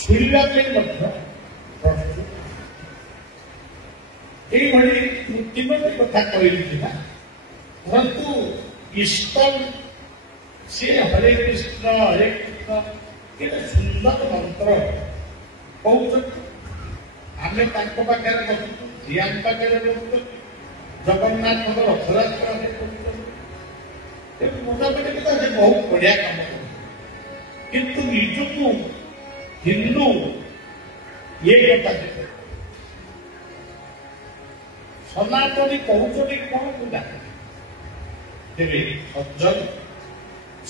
ଶୁଣିବା ପାଇଁ ମଧ୍ୟ ପ୍ରସ୍ତୁତ। এইভাবে ତିନୋଟି କଥା କହିଲି ନା ଧରନ୍ତୁ ଇଷ୍ଟମ ସେ ହରେ କୃଷ୍ଣ କେତେ ସୁନ୍ଦର ମନ୍ତ୍ର କହୁଛନ୍ତି। ଆମେ ତାଙ୍କ ପାଖରେ ବସୁଛୁ, ସିଏ ଆମ ପାଖରେ ବସୁଛନ୍ତି, ଜଗନ୍ନାଥଙ୍କ ରଥଯାତ୍ରାରେ କରୁଛନ୍ତି। ମୋଟାମୋଟି କଥା ସେ ବହୁତ ବଢିଆ କାମ କରୁଛନ୍ତି। କିନ୍ତୁ ନିଜକୁ ହିନ୍ଦୁ ଇଏ କଥା ସନାତନୀ କହୁଛନ୍ତି କଣ ମୁଁ ଜାଣିନି। ତେବେ ସଜ୍ଜନ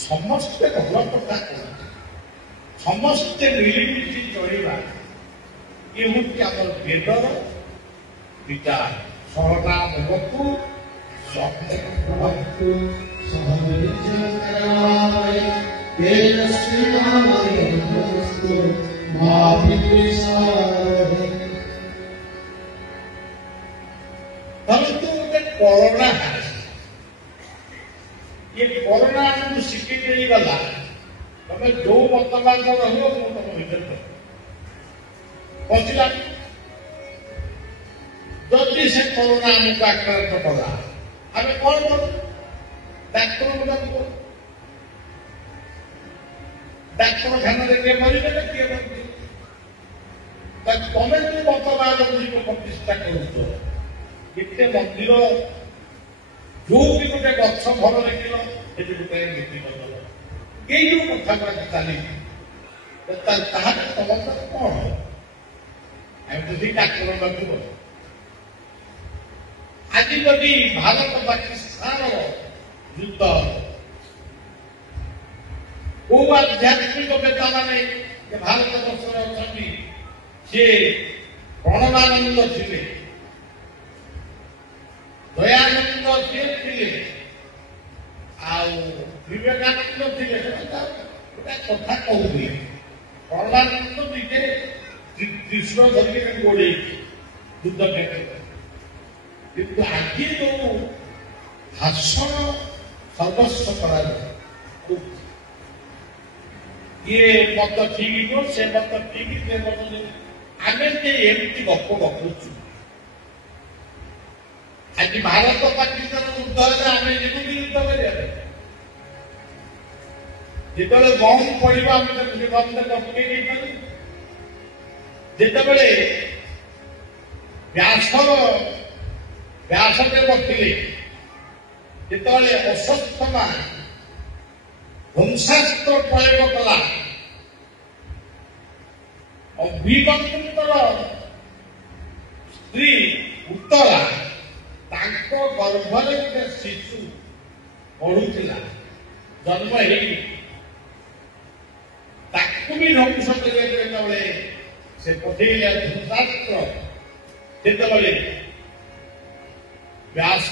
ସମସ୍ତେ ଭଲ କଥା କହନ୍ତି, ସମସ୍ତେ ମିଳିମିଶି ଚଳିବା ଇଏ ହେଉଛି ଆମର ବେଦର ବିଚାର। ସହନାମକୁ ଧରନ୍ତୁ ଗୋଟେ କରୋନା ये कोरोना हमको शिक्षित नहीं गला तमें जो मतदान रहियो मु तम भीतर पहुंचला जदि से कोरोना हमको आक्रांत कला आम कौन कर डाक्तर डाक्तरखाना किए मरवे ना किए मरते तमें जो मतदान प्रतिष्ठा करते मंदिर जो भी गोटे गछ भल देखिल सेठी गोटे नीति बदल ये जो कथा चली तमर कौन डाक्तर पाखु आज जदि भारत पाकिस्तान युद्ध को आध्यात्मिक नेता माने भारत वर्ष अच्छा सी प्रणवानंद थे दयानंद थे विवेकानंद थे कथा कहते प्रणवानंद निजे कृष्ण धरिक गोड़े युद्ध क्षेत्र किंतु आज जो भाषण सर्वस्व करा ये मत ठीक नो से मत ठीक से मत आम एमती गप गपुचु आज भारत पाकिस्तान युद्ध आम युद्ध कर जो बम पड़ा आम बम पकई जिते व्यासदेव थे जिते अश्वत्थामा ध्वंसास्त्र प्रयोग कला अभिमन्युंकर स्त्री उत्तरा गर्भरे गोटे शिशु बढ़ुला जन्म भी ध्वंस करते से पठेला ध्वंसास्त्र जिते व्यास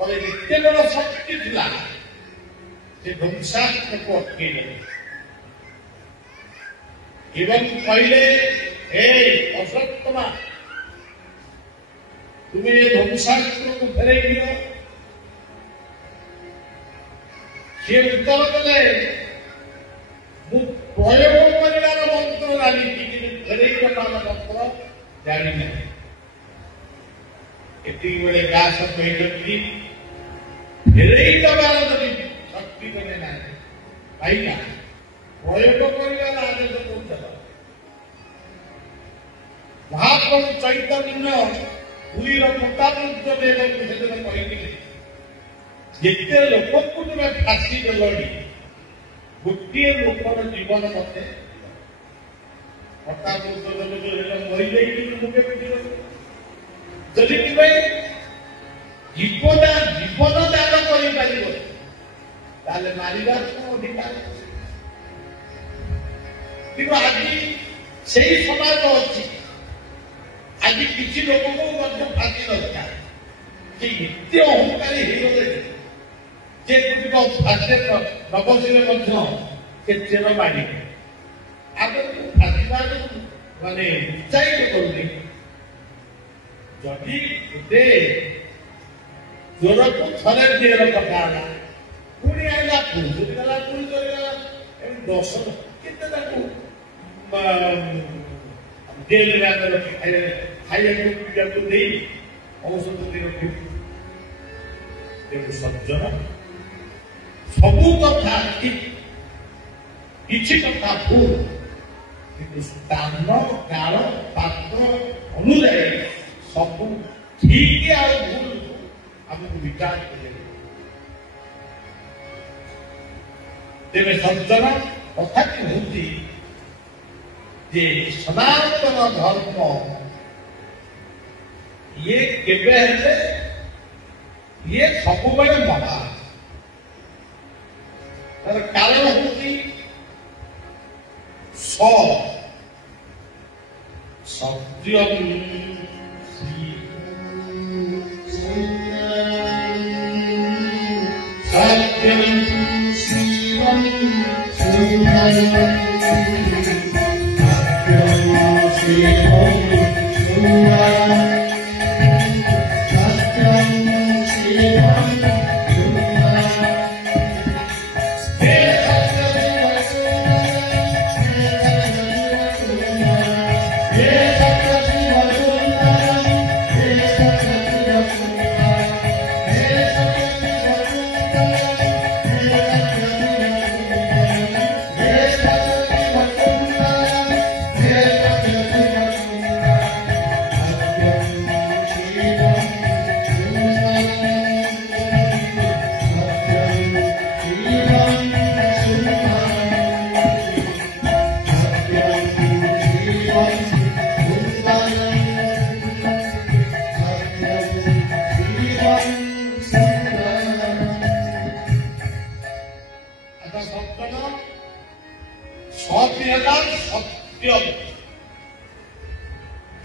नित्यजन शक्ति थिला से ध्वंसास्त्र को अटके एवं कहले हे अश्वत्थामा तुम्हें ये ध्वंसास्त्र को फेरे दियो से उत्तर देले मु प्रयोग करार मंत्र जानी फेरे मंत्र जानी ना एति बेले व्यास कहते फेरे दबार शक्ति कने ना भाई ना प्रयोग करार आदेश करता महाप्रभु चैतन्य पुरीर मोटामोट कहते जिते लोक तुम्हें फाशी देलि गोटे लोकर जीवन मत हटात मरी मुझे जदि तुम्हें जीवन दान कर मारिबार अधिकार कि आज से समाज अच्छी आज किसी लोक को फाशी दरकार जे एते अहंकारी हो फाशे न बसले चेर मारे आगे फाशा माने उत्साहित करुनी जदि गोटे ज्वर को थरे जेल पकाला पुणी आईला पुणी चलीगला पुणी चलीगला 10 केते ଜେଲରେ ଆମେ ରଖି ଖାଇବାକୁ ପିଇବାକୁ ଦେଇ ଔଷଧ ଦେଇ ରଖିବୁ। ତେଣୁ ସଜ୍ଜନ ସବୁ କଥା ଠିକ, କିଛି କଥା ଭୁଲ, କିନ୍ତୁ ସ୍ଥାନ କାଳ ପାତ୍ର ଅନୁଯାୟୀ ସବୁ ଠିକ ଆଉ ଭୁଲ ଆମକୁ ବିଚାର କରିବାକୁ। ତେବେ ସଜ୍ଜନ କଥାଟି ହେଉଛି ଯେ ସନାତନ ଧର୍ମ ଇଏ କେବେ ହେଲେ ଇଏ ସବୁବେଳେ ମହା। ତାର କାରଣ ହେଉଛି ସତ୍ୟଂ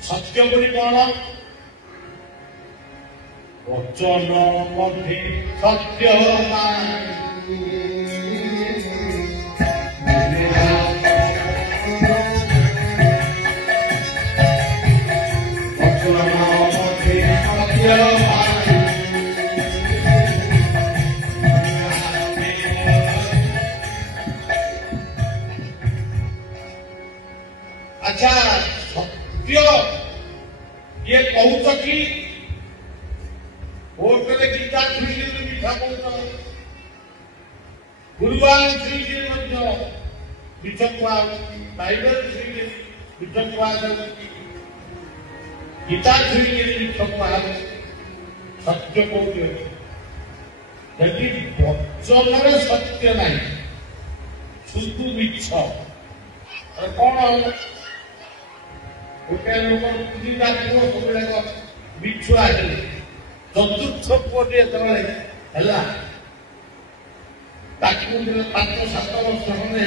सत्य बोली कौन वचन मध्य सत्य अच्छा सत्य ये कहूच कि होटल गीता श्री मिठा कहूच गुरुवार श्री मिठ कुआ बाइबल श्री मिठ कुआ गीता श्री मिठ कुआ सत्य कहूच यदि वचन सत्य नहीं शुद्ध मिछ कौन गोटे लोक तीनटा पुओ सब मिछुआ चतुर्थ पुओटे है 5-7 वर्ष खंडे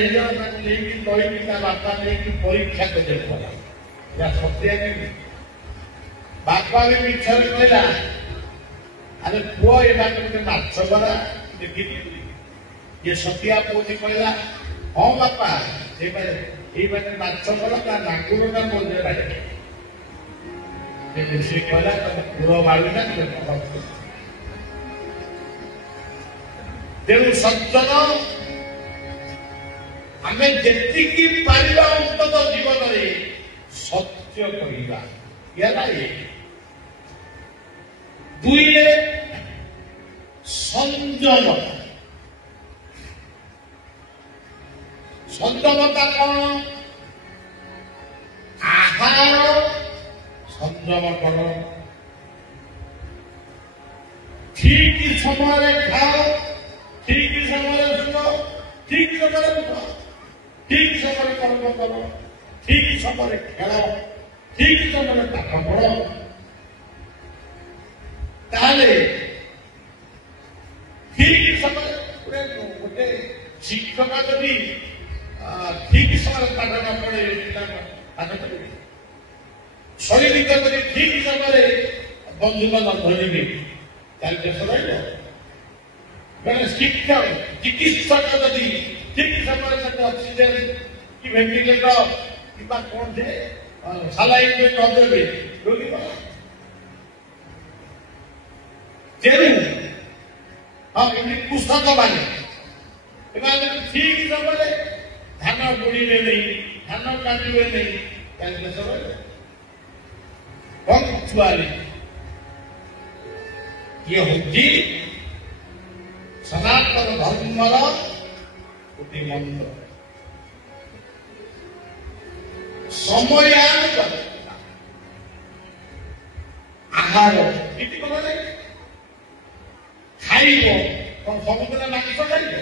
हो बापा नहीं परीक्षा कर सत्या बापा भी मिछर कहला अरे पुओ ये माछ गला देखी ये सतिया पुओटी कहला हाँ बापा ये माछ गला नागुरटा बोलते सी कहला गुड़ बाड़ूटा तेणु सज्जन आम जी पारिबा अंतत जीवन में सत्य कहवा दुईरे संयम संयमता कौन आहार संयम कर ठीक समय खाओ ठीक समय सुनो ठीक समय उठ ठीक समय कर्म करो ठीक समय खेल ठीक समय पाठ पढ़ ताले ठीक समय गोटे शिक्षक जदि ठीक समय पाठ न पढ़े पाठ पढ़े शैलिक जदि ठीक समय बंधु बांधव धरवे ताल देश रही शिक्षक चिकित्सक जदि ठीक समय ऑक्सीजन कि वेंटिलेटर कि कौन थे सालाइन में नदेवे रोगी तेणु हाँ कृषक मैंने ठीक समय धान बुड़े नहीं ଧାନ କାଟିବେ ନେଇ କାଲି ଦେଶ ରହିବେ ପଙ୍କ୍ଚୁଆଲି। ଇଏ ହଉଛି ସନାତନ ଧର୍ମର ଗୋଟିଏ ମନ୍ତ୍ର। ସମୟାନୁବର୍ତ୍ତିତା ଆହାର ଏଠି କଣ ନାହିଁ ଖାଇବ କଣ ସବୁଦିନ ମାଂସ ଖାଇବ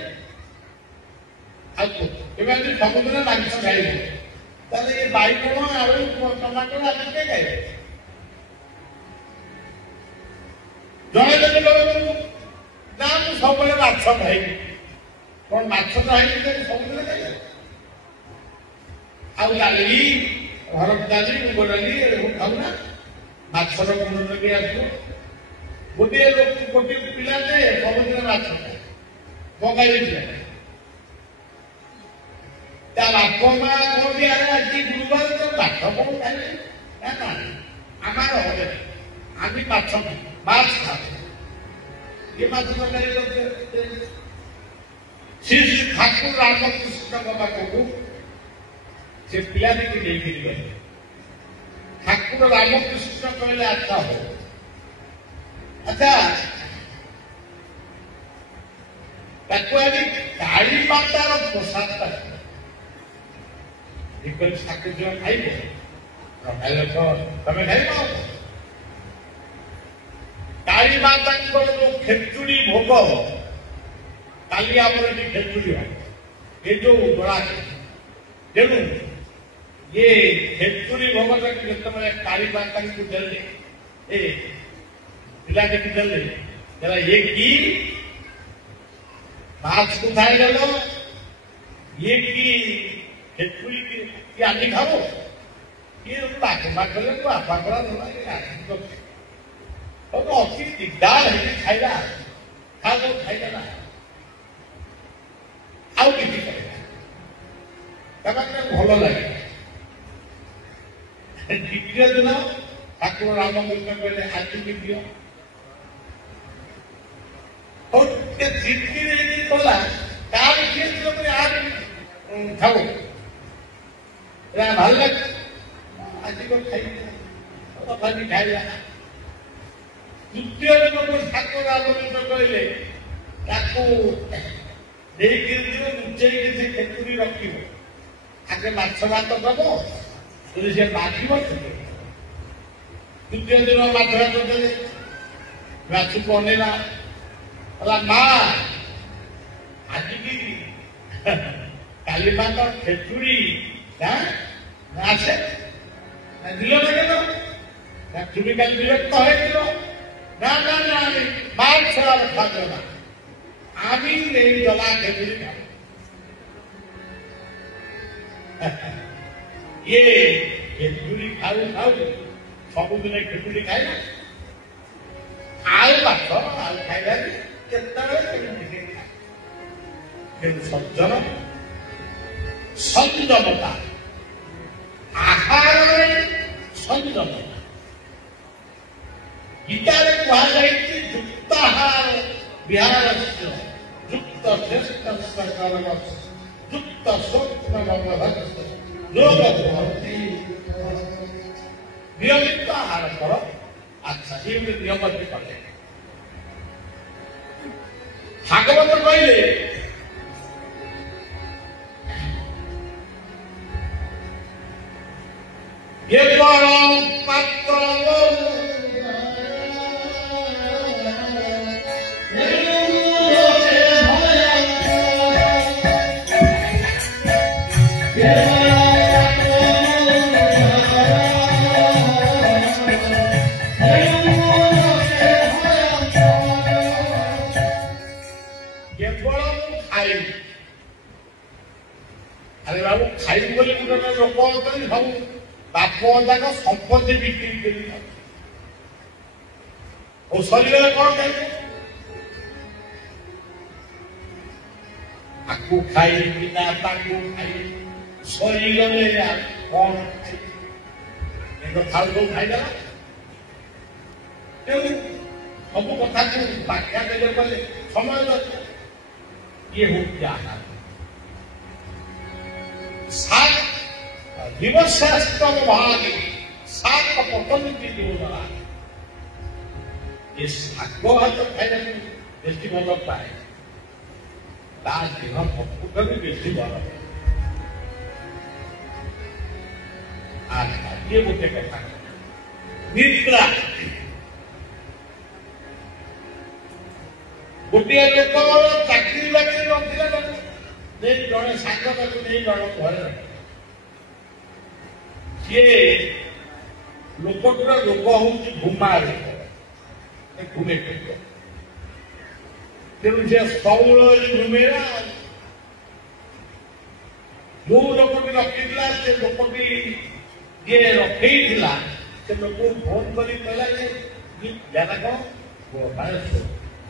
ଆଉ ଏବେ ଯଦି ସବୁଦିନ ମାଂସ ଖାଇବ ତାହେଲେ ଏ ବାଇଗଣ ଆଳୁ ଟମାଟର ଆଦି କିଏ ଖାଇବେ? ଜଣେ ଯଦି କହିବ ନା ମୁଁ ସବୁବେଳେ ମାଛ ଖାଇବି କଣ ମାଛ ଖାଇବି ସବୁଦିନ ଖାଇବେ? ଆଉ ଡାଲି ହରଡ଼ ଡାଲି ମୁଗ ଡାଲି ଏସବୁ ଖାଉନା ମାଛର ଗୁଣ ବି ଆସିବ। ଗୋଟିଏ ପିଲା ଯେ ସବୁଦିନ ମାଛ ଖାଏ ମଗାଇ ପିଲା ତା ବାପ ମା କହନ୍ତି ଆରେ ଆଜି ଗୁରୁବାର ତ ମାଛ କଣ ଖାଇବେ ନା ଆମର ହବେ ଆମେ ମାଛ ମାଛ ଖାଉ ଇଏ ମାଛ ତରକାରୀ ଶ୍ରୀ ଶ୍ରୀ ଠାକୁର ରାମକୃଷ୍ଣଙ୍କ ପାଖକୁ ସେ ପିଲାଟିକୁ ନେଇକିରି ଗଲେ। ଠାକୁର ରାମକୃଷ୍ଣ କହିଲେ ଆଚ୍ଛା ହଉ ଆଚ୍ଛା ତାକୁ ଆଜି କାଳୀ ମାତାର ପ୍ରସାଦ ଠାକୁର ଖାଇବ ଖାଇଲେ ତମେ ଖାଇବ କାଳୀ ମାତାଙ୍କର ଯୋଉ ଖେଚୁଡି ଭୋଗ କାଲି ଆମର ଏଠି ଖେଚୁଡି ହବ ଏ ଯୋଉ ଦୋଳା ତେଣୁ ये खेचुड़ी भोग जिते काली माता को देले ए पिला के देले जरा ये की माछ को खाए गलो ये की खेचुड़ी की आदि खाओ ये बात मागले को आपा करा देला ये आदि तो अति दिगदार है खाइला खाओ खाइला आउ किसी करेगा भल लगे। द्वितीय दिन ठाकुर रामकृष्ण कहले आज भी दियो और जितनी कला तार आज खाओ भल लगे आज को खाई खाइला। तृतीय दिन को ठाकुर रामकृष्ण कहले लुचेक से खेचुड़ी रखी आगे माछ भात दब से बाकी तृतीय दिन माछ भात देले माछ को अनेला माँ आज की काली मात खेचुड़ी आसे दिल लगे तुम्हें कल विरक्त हो ना माछ खाद्य ना आमी नहीं जला खेचुड़ी खा ये खेचुड़ी खाऊ खाऊ सबुदिन खेचुड़ी खाइला आउ माछ आउ खाइला सज्जन संयमता आहार संयमता गीतार कहुई युक्ताहार विहार युक्त श्रेष्ठ युक्त स्वप्न योग नियमित आहार कर। अच्छा ये नियम भी कले भागवत कहले केवल पात्र अरे बाबू खाइबी बोली गोटे लोक सब बाप जाक संपत्ति बिक्री कर शरीर कौन खाइब आपको खाइबी ना ताकू खाइ शरीर कौन फालतू खाईदेला सब कथा को व्याख्या कले समय दरकार ये हूँ आहार सात दिवस्यास्तम भागे सात पतंती जोड़ा ये ଶାଗ ଭାତ ଖାଇବାକୁ ବେଶୀ ଭଲ ପାଏ ତା ଦେହ ପଟୁଟା ବି ବେଶୀ ଭଲ ଇଏ ଗୋଟେ କଥା ନିଦ୍ରା ଗୋଟିଏ ଲୋକ ଚାକିରି ବାକିରି ନଥିଲା ନେଇ ଜଣେ ସାଙ୍ଗ ତାକୁ ନେଇ ଜଣେ ଘରେ ସିଏ ଲୋକଟିର ରୋଗ ହଉଛି ଘୁମା ରୋଗ घूमे तेणु से सौल घूमेरा जो लोक रखी से लोकटी ये रखे से लोक फोन कर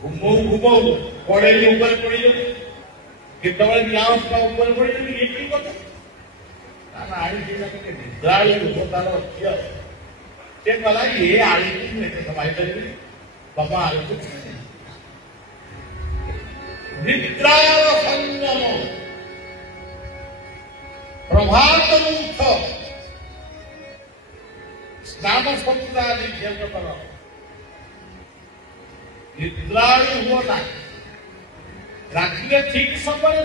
घुमौ घुमौ पड़े ऊपर पड़ जाए केतवे ऊपर पड़ जाए ये कथा निद्रा लोक तार अच्छी से कहला ये आड़ी समाई पारि बाबा निद्रा संयम प्रभात मुख स्नान समुद्र आदि ध्यान कर निद्रा हुआ ना रात्रि ठीक समय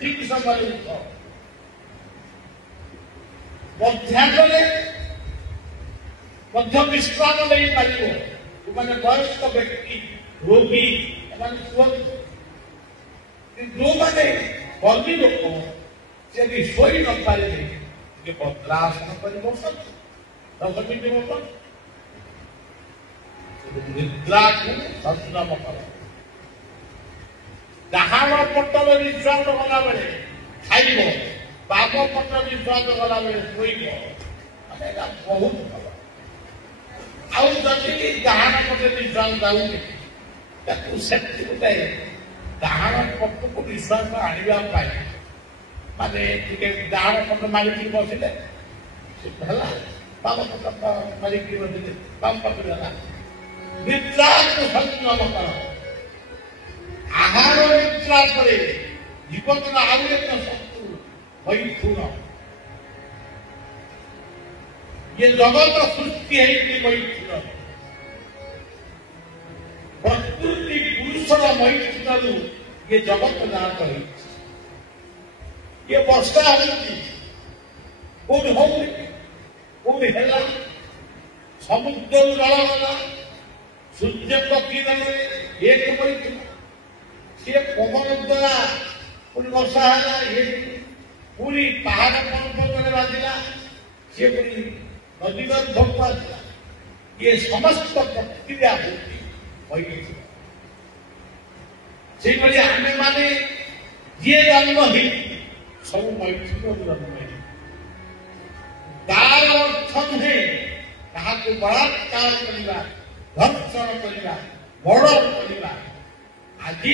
ठीक समय उठ मध्य विश्राम नहीं पार मैंने वयस्क व्यक्ति रोगी जो मैंने कर्मी लोक से शोई न पारे भद्रासन कर 10 मिनट बस निद्रा को संयम कर डाहाण पटर विश्राम गला बेले खाइब बाम पट विश्राम गला बेले शोब बहुत भल आदि डाहाण पटे विश्राम जाऊनी गोटे डाहाण पट को विश्वास आने माने डाहाण पट मारिकी बसले बाम पट मारिकी बसले बाम पट निद्रा को संयम कर आहार निद्रा करे जीवन आउ एक शत्रु मैथुन ये जगत सृष्टि है मैथुन प्रकृति पुरुषर मैथुन ये जगत ना कर ये वर्षा होती कौन है समुद्र जल गला सूर्य किरण एक मैथुन सी पवन द्वारा पुणी वर्षा है पूरी पहाड़ पर्वत बाजिला सी पुणी नदी ध्वप आसला ये समस्त प्रक्रिया होती से आम मैंने जी जन्म ही सब मैथुन जन्म तार अर्थ नुहे क्या बलात्कार करवा धर्षण करवा मर्डर करवा आज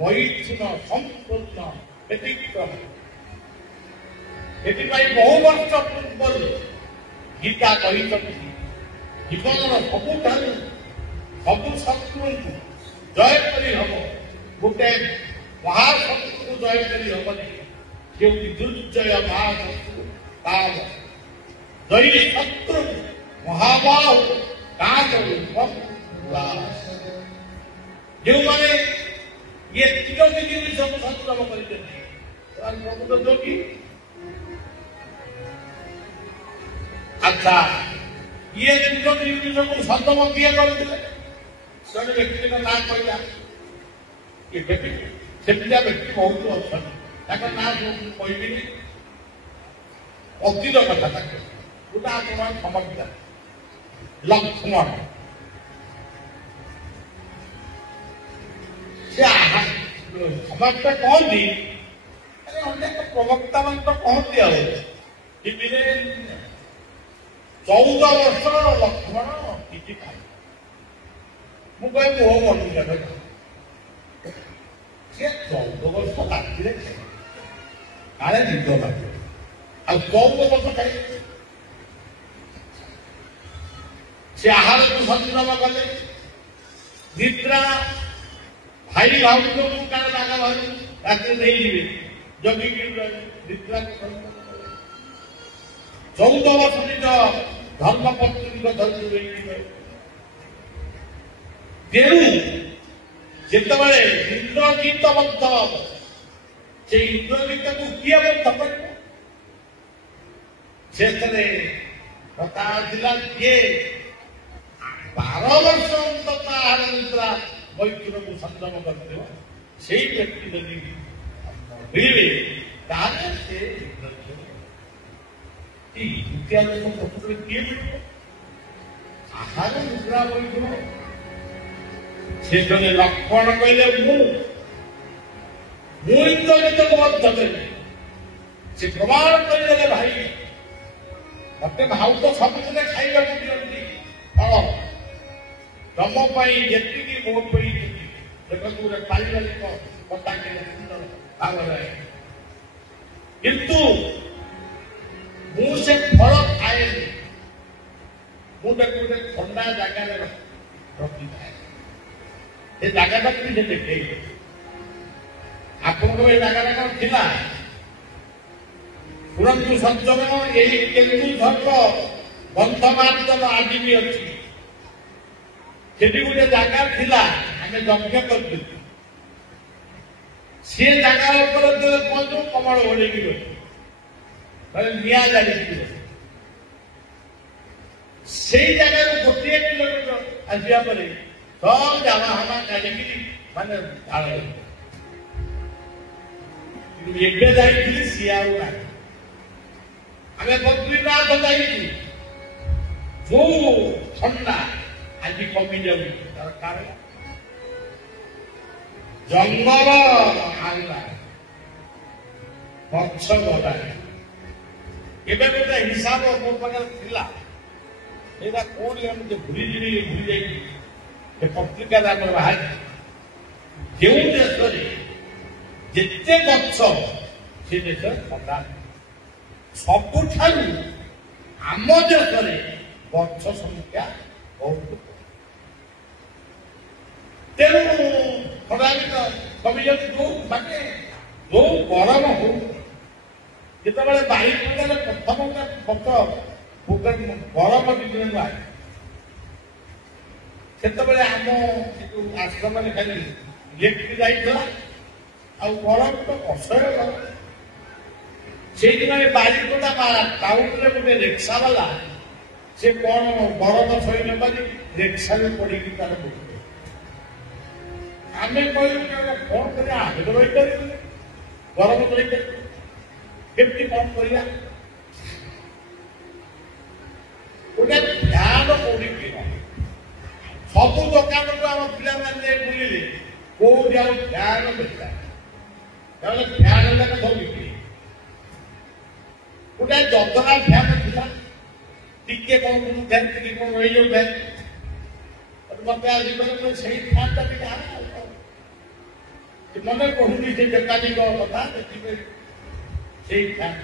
मैथुन संपूर्ण व्यतिक्रम ये बहु वर्ष पूर्व गीता कहते जीवन सबुठ सब शत्रु जय कर गोटे महाशत्रु जय कर जो दुर्जय महाशत्रु जय शत्रु महाबाहु जो मैंने ये तीनों जिनिस संग्राम कर अच्छा ये तीनों जिनिस को सदम किए करते जन व्यक्ति का नाम कहला ये व्यक्ति व्यक्ति बहुत अच्छा ना कहबी अतीत कथा गोटा आक्रमण समझा लक्ष्मण समझते कहती अनेक प्रवक्ता मान तो कहती टीवी 14 वर्ष लक्ष्मण कि खाए मुझे मुह बंद सी 14 वर्ष राति काले निद लगे आ 14 वर्ष खाई से आहार को संयम कले निद्रा भाई भाव को काले लागा भाई रात्रि नहीं जीवे जगी निद्रा को 14 ବର୍ଷ ନିଜ ଧର୍ମପତ୍ନୀଙ୍କ ଧରି ରହିଥିବେ। ତେଣୁ ଯେତେବେଳେ ଇନ୍ଦ୍ରଜିତ ବଦ୍ଧ ହବ, ସେ ଇନ୍ଦ୍ରଜିତକୁ କିଏ ବଦ୍ଧ କରିବ? ସେଥିରେ କଥା ଥିଲା କିଏ 12 ବର୍ଷ ଅନ୍ତତଃ ଆହାର ନିଦ୍ରା ବୈକୁଣ୍ଠକୁ ସଂଯମ କରିଦେବ, ସେଇ ବ୍ୟକ୍ତି ଯଦି ମିଳିବେ ତାହେଲେ ସେ ଇତ୍ୟାଦି ପ୍ରକୃତରେ କିଏ ମିଳିବ? ଆହାର ନିଦ୍ରା ବୈକୁଣ୍ଠ। ସେ ଜଣେ ଲକ୍ଷ୍ମଣ କହିଲେ ମୁଁ ଇନ୍ଦ୍ରଜିତକୁ ବଦ୍ଧ କରିବି। ସେ ପ୍ରମାଣ କରିଦେଲେ ଭାଇ ମତେ ଭାଉ ତ ସବୁଦିନେ ଖାଇବାକୁ ଦିଅନ୍ତି ଫଳ, ତମ ପାଇଁ ଯେତିକି ମୋ ପାଇଁ ଯେତିକି। ଦେଖନ୍ତୁ ଗୋଟେ ପାରିବାରିକ କଥା ଭାବରେ, କିନ୍ତୁ ମୁଁ ସେ ଫଳ ଖାଏନି, ମୁଁ ତାକୁ ଗୋଟେ ଥଣ୍ଡା ଜାଗାରେ ରଖିଥାଏ। ସେ ଜାଗାଟାକୁ ବି ସେ ଦେଖେଇବେ। ଆପଣଙ୍କର ଏ ଜାଗାଟା କଣ ଥିଲା? ଶୁଣନ୍ତୁ ସଜ୍ଜନ, ଏହି କେନ୍ଦୁଝରର ବନ୍ଧମାର୍ଜନ ଆଜି ବି ଅଛି। ସେଠି ଗୋଟେ ଜାଗା ଥିଲା, ଆମେ ଯଜ୍ଞ କରିଥିଲୁ। ସେ ଜାଗା ଉପରେ ପହଞ୍ଚୁ କମଳ ଘୋଡେଇକି ରହି ନିଆଁ ଜାଳିକି ରହି, ସେଇ ଜାଗାରୁ 1 କିଲୋମିଟର ଆସିବା ପରେ ସବୁ ଜାମାହାମା କାଢିକିରି ମାନେ ଝାଳ। ଏବେ ଯାଇଥିଲି ସିଏ ଆଉ ନାହିଁ। ଆମେ ବଦ୍ରୀନାଥ ଯାଇଛୁ, ଯୋଉ ଥଣ୍ଡା ଆଜି କମି ଯାଉଛି ତାର କାରଣ ଜଙ୍ଗଲ ଆଇଲା, ଗଛ ଗଲା। ଏବେ ଗୋଟେ ହିସାବ ମୋ ପାଖରେ ଥିଲା, ଏଇଟା କୋଉଠି ଆମେ ଭୁଲି ଯାଇଛି। ସେ ପତ୍ରିକାରେ ଆମର ବାହାରି, ଯେଉଁ ଦେଶରେ ଯେତେ ଗଛ ସେ ଦେଶରେ ଥଣ୍ଡା। ସବୁଠାରୁ ଆମ ଦେଶରେ ଗଛ ସଂଖ୍ୟା ବହୁତ। ତେଣୁ ଥଣ୍ଡା କମି ଯାଉଛି। ମାନେ ଯୋଉ ଗରମ ହଉ, ଯେତେବେଳେ ବାୟୁମଣ୍ଡଳରେ ପ୍ରଥମ ଗରମ ଦିନରେ ଆସେ, ସେତେବେଳେ ଆମ ଯୋଉ ଆଶ୍ରମରେ ଖାଲି ଇଲେକ୍ଟ୍ରିକ୍ ଯାଇଥିଲା, ଆଉ ଗରମ ତ ଅସହ୍ୟ ଗରମ। ସେଇଦିନ ଏ ବାରିପଦା ଟାଉନରେ ଗୋଟେ ରିକ୍ସା ବାଲା, ସେ କଣ ଗରମ ସହି ନ ପାରି ରିକ୍ସାରେ ପଡିକି ତାର ବୁଝିଲେ। ଆମେ କହିଲୁ କଣ କରିବା, ଆମେ ତ ରହିପାରିବୁ, ଗରମ ରହିପାରିବୁ, କେମିତି କଣ କରିବା? ଗୋଟେ ଫ୍ୟାନ କୋଉଠି କିଣ? ସବୁ ଦୋକାନକୁ ଆମ ପିଲାମାନେ ଯାଇ ବୁଲିଲେ, କୋଉଠି ଆଉ ଫ୍ୟାନ ମିଳିଲା? ତାହେଲେ ଫ୍ୟାନ ଯାକ ସବୁ ବିକ୍ରି। ଗୋଟେ ଯନ୍ତ୍ରା ଫ୍ୟାନ ଥିଲା, ଟିକେ କଣ ଫ୍ୟାନ ଟିକେ କଣ ରହିଯାଉ ଫ୍ୟାନ, ମତେ ଆସିପାରିବ ସେଇ ଫ୍ୟାନଟା ଟିକେ ମନେ କହୁନି ସେ ମେକାନିକ କଥା। ସେଥିପାଇଁ ସେଇ ଫ୍ୟାନ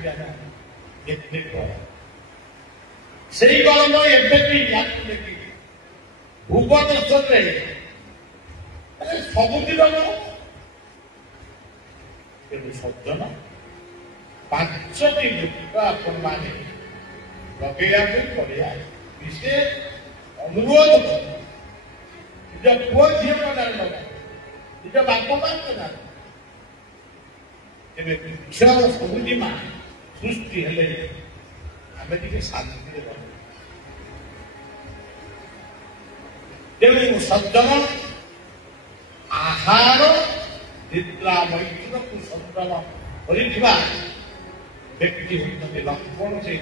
କେତେ ଗରମ, ସେଇ ଗରମ ଏବେ ବି ଦେଖି ଭୁବନେଶ୍ୱରରେ ସବୁଦିନ ଗରମ। କିନ୍ତୁ ସଜ୍ଜନ 5ଟି ବୃକ୍ଷ ଆପଣମାନେ ଲଗେଇବା ପାଇଁ ପଡ଼ିଆ ବିଶେଷ ଅନୁରୋଧ କରୁ। ନିଜ ପୁଅ ଝିଅଙ୍କ ନାଁ ଲଗା, ନିଜ ବାପ ମାଙ୍କ ନାଁ। ତେବେ ବୃକ୍ଷ ସବୁଜିମା ସୃଷ୍ଟି ହେଲେ ଆମେ ଟିକେ ଶାନ୍ତିରେ ରହିବୁ। ତେଣୁ ସଜ୍ଜନ ଆହାର ନିଦ୍ରା ମୈତ୍ରକୁ ସଂଯମ କରିଥିବା ବ୍ୟକ୍ତି ହେଉଛନ୍ତି ଲକ୍ଷ୍ମଣ। ସେ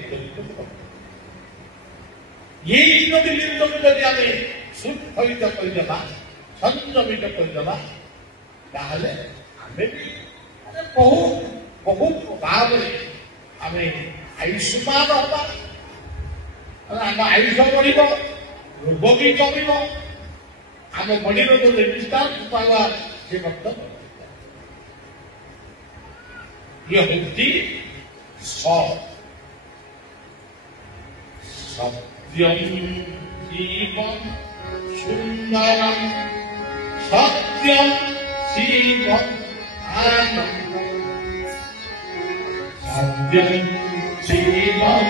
ଏଇ 3ଟି ଜିନିଷକୁ ଯଦି ଆମେ ଶୃଙ୍ଖଳିତ କରିଦେବା, ସଂଯମିତ କରିଦେବା, ତାହେଲେ ଆମେ ବି ବହୁତ ଭାବରେ ଆମେ ଆୟୁଷ୍ମାନ ହେବା। ଆମ ଆୟୁଷ ବଢିବ, ରୋଗ ବି କମିବ, ଆମ ବଡିର ଯୋଉ ରେଜିଷ୍ଟାନ୍ସ ପାୱାର ସେ ମଧ୍ୟ ଇଏ ହଉଛି ସତ୍ୟଂ ଜୀବନ ସୁନ୍ଦରಂ ସତ୍ୟଂ ଶିବଂ ଆନନ୍ଦଂ ସତ୍ୟଂ ଶିବଂ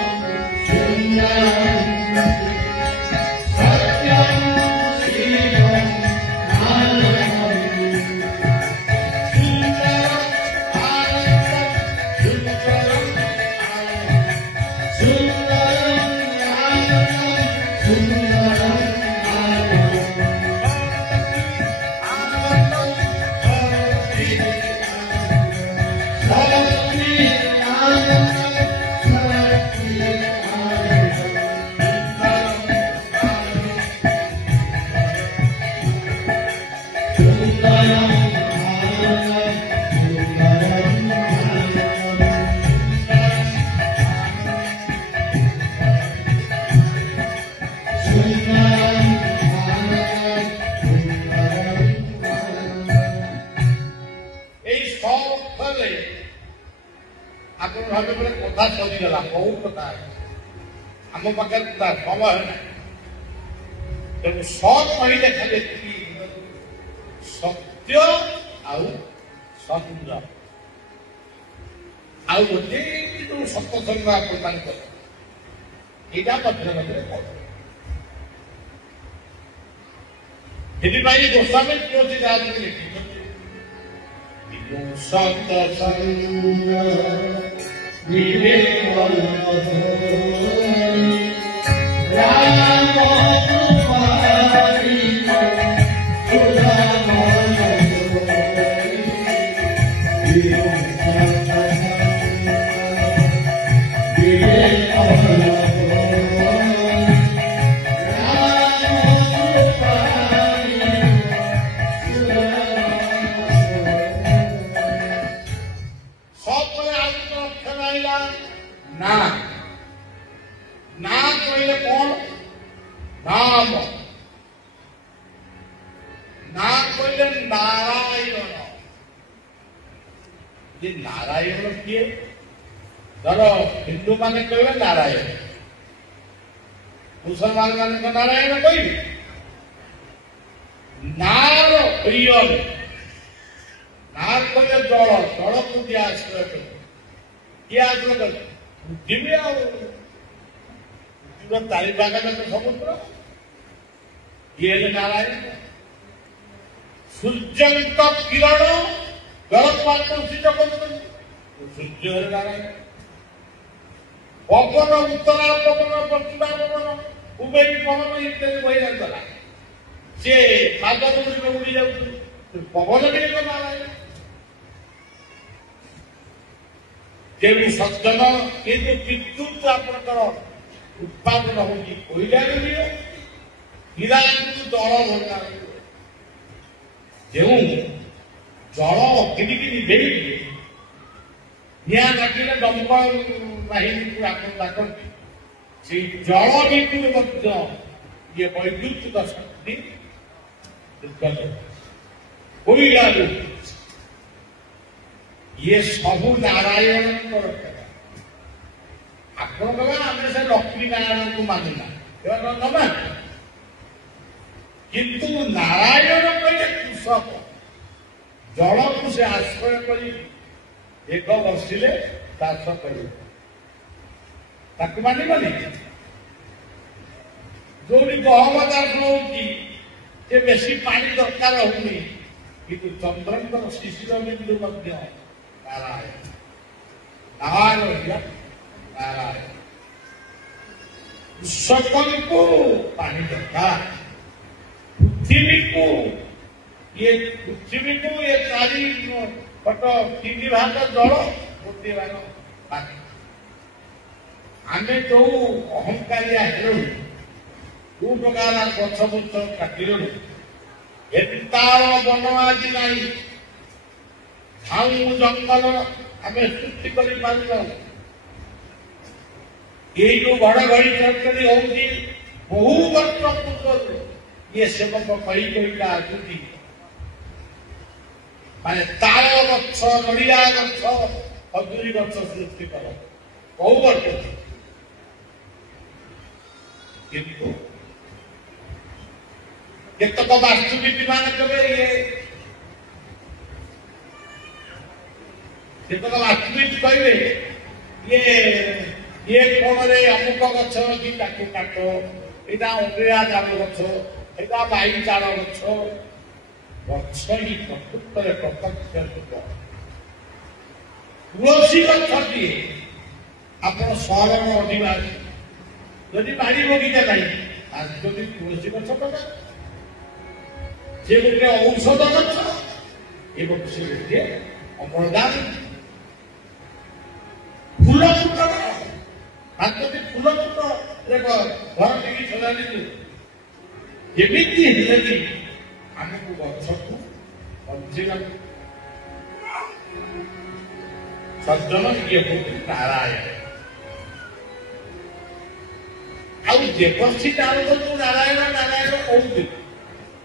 आम पाखे समय ना तेणु सत कहले खाली सत्य सुंदर आउ गोटे जो सत्संग आप यहाँ मध्य मध्य ସେଥିପାଇଁ ଗୋସ୍ୱାମୀ ତୁଳସୀ ଦାସ ଲେଖିଛନ୍ତି ସତ୍ସଙ୍ଗ नारायण किए धर हिंदू माने कहे नारायण मुसलमान मान नारायण कह नार प्रिय नार कहे जल जल को दिया आश्रय किए आश्रय कर पृथ्वी चारिपाख समुद्र ये नारायण सूर्य किरण जलपात सूर्य नारायण पवन उत्तरा पवन पश्चिमा पवन उभय पवन इत्यादि बही जाता सी पाद उड़ी जाऊँ पवन भी एक नारायण तेणु सज्जन ये जो विद्युत आपंकर उत्पादन होगी कोईला हीरा जल भंडार जो जल किनिकी निभे निआ काटिले दमकल बाहिनी को डाकती से जल भितर ये वैद्युतिक शक्ति कोईला ये सबू नारायण आप आम से लक्ष्मी नारायण को मानिना किंतु नारायण कहले कृषक जल को से आश्रय कर एक बर्षिले चाष कर मानबनी जो गहम चाष हो बेसी पानी दरकार होनी कि चंद्रकर शिशिर बिंदु नारायण नारायण नारायण कृषक को पानी दरकार पृथ्वी को ये चारि पट तीन भाग जल गोटे भाग पानी आम जो अहंकारिया जो प्रकार गछ बुछ काटिलु एतार वन आज नहीं झाऊ जंगल आम सृष्टि कर ये जो घड़घड़ी चरचरी होती बहु वर्ष पूर्व ये सेवक कही कहीका आसुची माने ताल गछ नड़िया गछ खजुरी गछ सृष्टि कर बहु वर्ष किंतु केतक वास्तुविद मान कहे केतक वास्तुविद कहे ये कोणरे अमुक गछ कि ताकू काट एटा अंगेरा चाल गछ एटा बाई चाल गछ गछ ही प्रकृତରେ प्रत्यक्ष रूप तुलसी गछटी ଆପଣ ସହରର ଅଧିବାସୀ ଯଦି ବାଡ଼ି ବଗିଚା ନାହିଁ ଆଜି ଯଦି ତୁଳସୀ ଗଛ କଥା ସେ ଗୋଟେ ଔଷଧ ଗଛ ଏବଂ ସେ ଗୋଟିଏ ଅମଳଦାନ ଫୁଲ ଫୁଟ ଆଉ ଯଦି ଫୁଲ ଫୁଟରେ ଘର ଟିକି ସଜାଡ଼ିଛୁ ଯେମିତି ହେଲେ ବି ଆମକୁ ଗଛକୁ ବଞ୍ଚିବାକୁ ସଜ୍ଜନ ଇଏ ହଉଛି ନାରାୟଣ ଆଉ ଦେବଶ୍ରୀ ଜାଣୁଛନ୍ତି ନାରାୟଣ ନାରାୟଣ କହୁଥିଲେ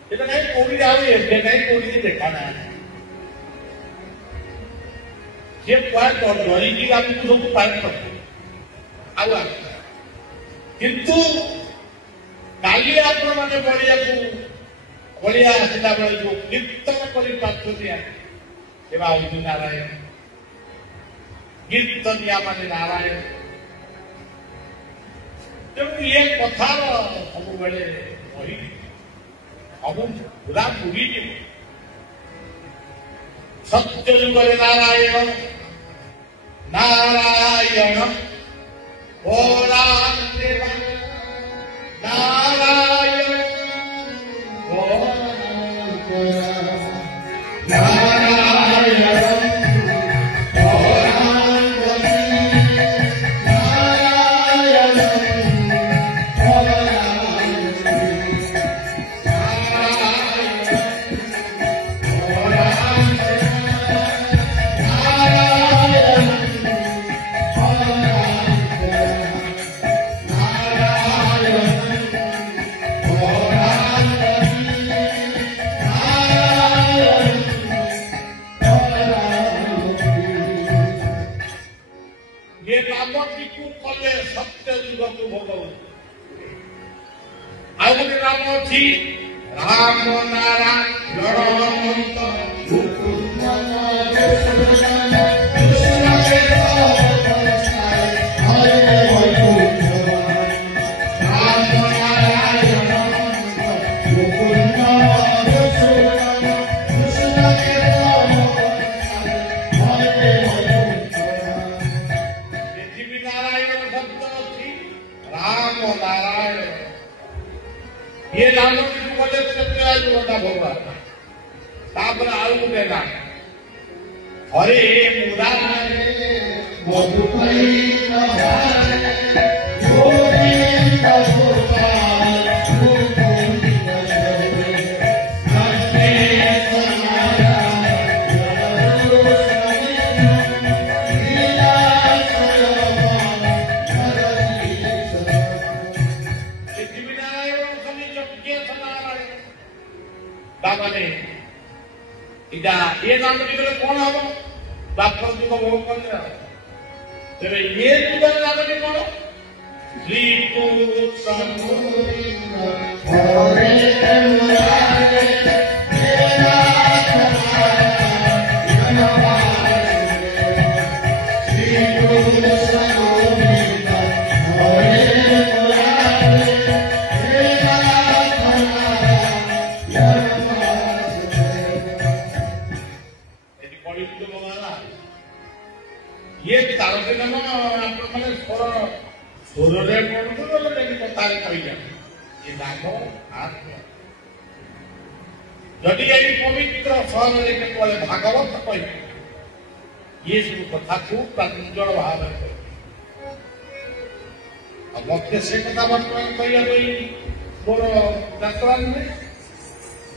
ସେଟା କାହିଁ କୋଉଠି ଆଉ ଏବେ କାହିଁ କୋଉଠି ଦେଖା ନାହିଁ ସେ ଡରିକି ଆମକୁ ସବୁ ପାର କରେ ଆଉ କିନ୍ତୁ କାଲି ଆପଣମାନେ ବଳିଆ ଆସିଲା ବେଳେ ଯୋଉ କୀର୍ତ୍ତନ କରି ପାରୁଛନ୍ତି ସେବା ହଉଛି ନାରାୟଣ କୀର୍ତ୍ତନିଆ ମାନେ ନାରାୟଣ ତେଣୁ ଏ କଥାର ସବୁବେଳେ କହି ସବୁ ପୁରା ବୁଡ଼ିଯିବ ସତ୍ୟ ଯୁଗରେ ନାରାୟଣ ନାରାୟଣ ନାରାୟଣ राम नारायण ये नाम भगवान तापर आउ गोटे नाम हरे मुरारे ये नाम कौन हम बापर जुग भोग कर तेरे ये जुग नाम कौन श्री ये तारके नाम मैंने स्वर कथा कही ये नाम जदि ये पवित्र सहर केवल भागवत कह ये सब कथा खूब प्रांजल भाव मत से कथा बर्तमान कह मोर यात्रा नुहे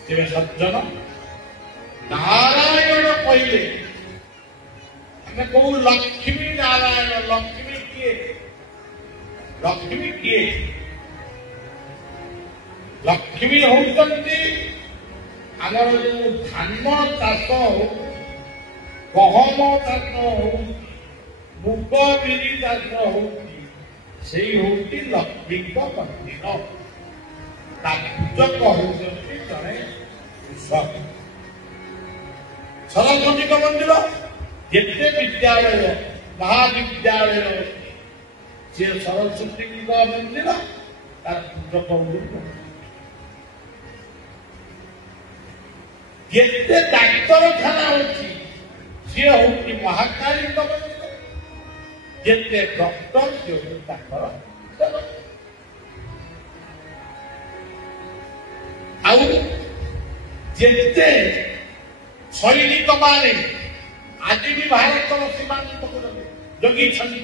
तेरे सज्जन नारायण कहले कहू लक्ष्मी नारायण लक्ष्मी किए लक्ष्मी होती आमर जो धान चाष हो गहम चाष हो मुग बिरी चाष हो लक्ष्मी मंदिर पूजक होती जड़े कृषक सरस्वती मंदिर जिते विद्यालय महाविद्यालय ସେ ସରସ୍ୱତୀଙ୍କ ମନ୍ଦିର ତାର ପୂଜ କୌଣ୍ଡ ଯେତେ ଡାକ୍ତରଖାନା ହଉଛି ସିଏ ହଉଛି ମହାକାଳୀଙ୍କ ମନ୍ଦିର, ଯେତେ ଡକ୍ଟର ସିଏ ହଉଛି ତାଙ୍କର। ଆଉ ଯେତେ ସୈନିକ ମାନେ ଆଜି ବି ଭାରତର ସୀମାନ୍ତକୁ ଜଗିଛନ୍ତି,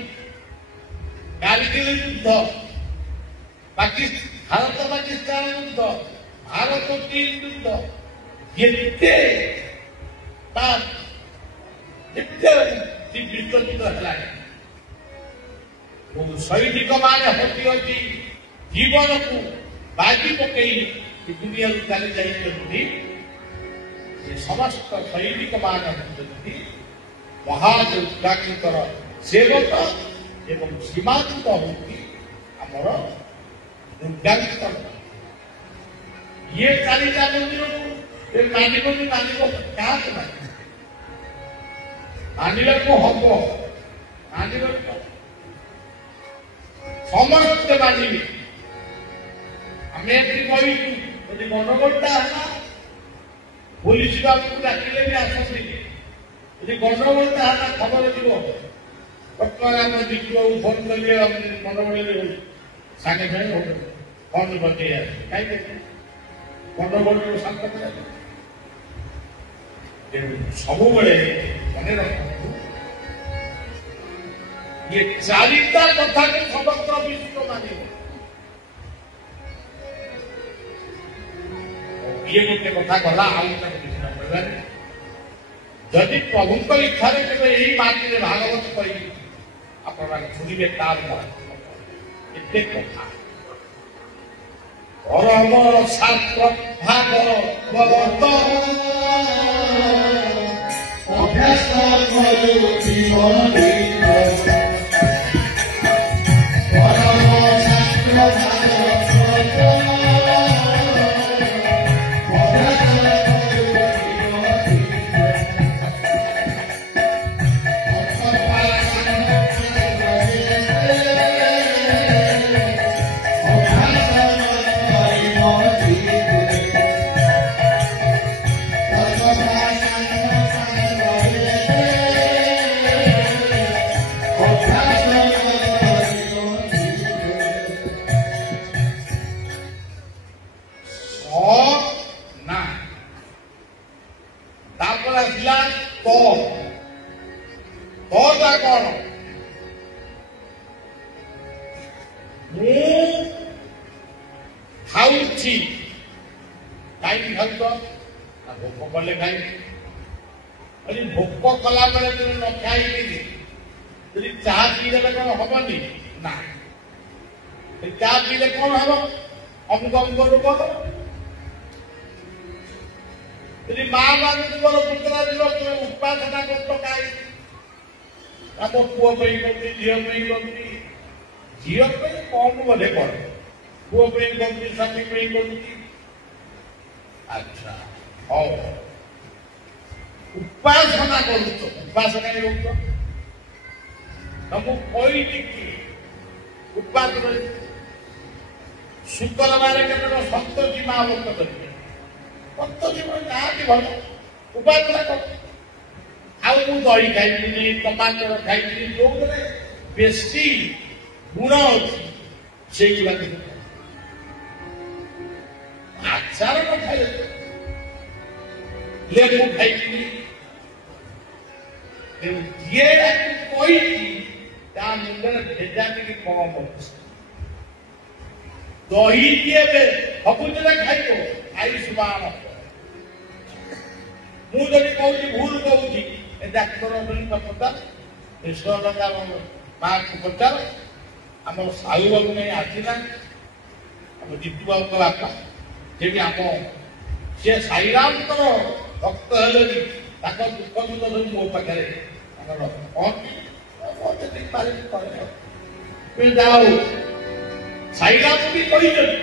କାର୍ଗିଲ ଯୁଦ୍ଧ, ଭାରତ ପାକିସ୍ତାନ ଯୁଦ୍ଧ, ଭାରତ ଚୀନ ଯୁଦ୍ଧ, ଯେତେ ବିଶ୍ୱଯୁଦ୍ଧ ହେଲାଣି, ସୈନିକ ମାନେ ହଜି ହଜି ଜୀବନକୁ ବାଜି ପକେଇ ଦୁନିଆରୁ ଚାଲି ଯାଇଛନ୍ତି। ସେ ସମସ୍ତ ସୈନିକ ମାନେ ହେଉଛନ୍ତି ମହାଯୋଦ୍ଧାଙ୍କର ସେବକ ଏବଂ ସୀମାନ୍ତ ହଉଛି ଆମର ଦୁର୍ଗାଙ୍କ। ଇଏ ଚାଲିଟା ମନ୍ଦିରକୁ ମାନିବନି, ମାନିବ କାହାକୁ ମାନିବ? ମାନିବାକୁ ହବ, ମାନିବାକୁ ସମସ୍ତେ ମାନିବେ। ଆମେ ଏଠି କହିଛୁ ଯଦି ଗଣ୍ଡଗୋଳଟା ହେଲା ପୋଲିସ ବାବୁଙ୍କୁ ଡାକିଲେ ବି ଆସନ୍ତି, ଯଦି ଗଣ୍ଡଗୋଳଟା ହେଲା ଖବର ଯିବ, ବର୍ତ୍ତମାନ ଆମ ବିଜୁବାବୁ ଫୋନ କଲେ ଗଣ୍ଡଗୋଳରେ ସାଙ୍ଗେ ସାଙ୍ଗେ ହବ ଫୋନ ବଜେଇ ଆସେ, କାହିଁକି ଗଣ୍ଡଗୋଳରୁ ଶାନ୍ତ କରାଯାଏ। ତେଣୁ ସବୁବେଳେ ମନେ ରଖନ୍ତୁ ଇଏ ଚାରିଟା କଥାକୁ ସମଗ୍ର ବିଶ୍ୱ ମାନିବ। ଇଏ ଗୋଟେ କଥା ଗଲା, ଆଉ ତାକୁ କିଛି ନ କହିବାରେ ଯଦି ପ୍ରଭୁଙ୍କ ଇଚ୍ଛାରେ କେବେ ଏଇ ମାଟିରେ ଭାଗବତ କହିବି ଆପଣମାନେ ଶୁଣିବେ, ତାର ଏତେ କଥା ପରମ ଶାସ୍ତ୍ର ଭାଗବତ ଅଭ୍ୟାସ କରୁ ଜୀବନରେ। ଖାଉଛି କାହିଁକି ଖାଉଛ ନା ଭୋକ କଲେ ଖାଇବି। ଭୋକ କଲା ବେଳେ ଯଦି ନ ଖାଇକି ଯଦି ଚାହା ପିଇଦେଲେ କଣ ହବନି? ନା, ଚାହା ପିଇଲେ କଣ ହବ? ଅମୁକ ଅମୁକ ରୋଗ ହବ। ଯଦି ମା ମାନଙ୍କର ପୁତୁରା ଦିନ ତୁମେ ଉପାସନା କରୁଛ କାହିଁ? ଆମ ପୁଅ ପାଇଁ କରୁଛି, ଝିଅ ପାଇଁ କରୁଛି, ଝିଅ ପାଇଁ କମ ବୋଧେ କର, ପୁଅ ପାଇଁ କରୁଛି, ସ୍ୱାମୀ ପାଇଁ କରୁଛି। ଆଚ୍ଛା ହଉ, ଉପାସନା କରୁଛ, ଉପାସନା କରୁଛ ତମକୁ କହିଛି କି ଉପାସ ଶୁକ୍ରବାର କେତେବେଳେ ସନ୍ତୋଷୀ ମା ବ୍ରତ କରିବେ, ସନ୍ତୋଷୀ ମା ଯାହାକି ଭଲ ଉପାସନା କର। ଆଉ ମୁଁ ଦହି ଖାଇବିନି, ଟମାଟର ଖାଇବିନି, ଯୋଉଥିରେ ବେଶୀ ଗୁଣ ଅଛି ସେଇଗୁଡାକ ଆଚାର ନ ଖାଇଲେ, ଲେମ୍ବୁ ଖାଇବିନି। ଯିଏ କହିଛି ତା ମୁଣ୍ଡରେ ଭେଜା ଟିକେ କମ ଅଛି। ଦହି କିଏ ସବୁଦିନେ ଖାଇବ, ଆୟୁଷ୍ମାନ। ମୁଁ ଯଦି କହୁଛି ଭୁଲ କହୁଛି, ଏ ଡାକ୍ତର ପଚାର, ଈଶ୍ୱର ମାକୁ ପଚାର। ଆମର ସାହୁ ବାବୁ ନେଇ ଆସିଲା, ଆମ ଜିତୁ ବାବୁଙ୍କ ବାପା, ସେ ବି ଆମ ସିଏ ସାଇରାମଙ୍କର ଭକ୍ତ ହେଲେ ବି ତାଙ୍କ ଦୁଃଖ ଦୁଃଖ ସବୁ ମୋ ପାଖରେ ତାଙ୍କର ଯାଉ ସାଇରାମ ବି କହିଛନ୍ତି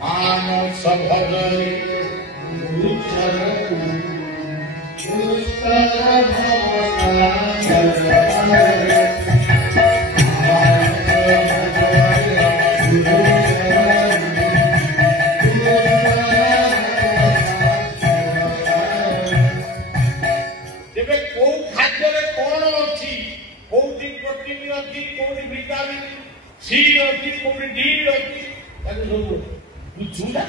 ମାନସ ଭଜରେ ଭିଟାମିନ୍ ସି ଅଛି କୋଉଠି ଡି ଅଛି ତାକୁ ସବୁ ବୁଝୁ ନା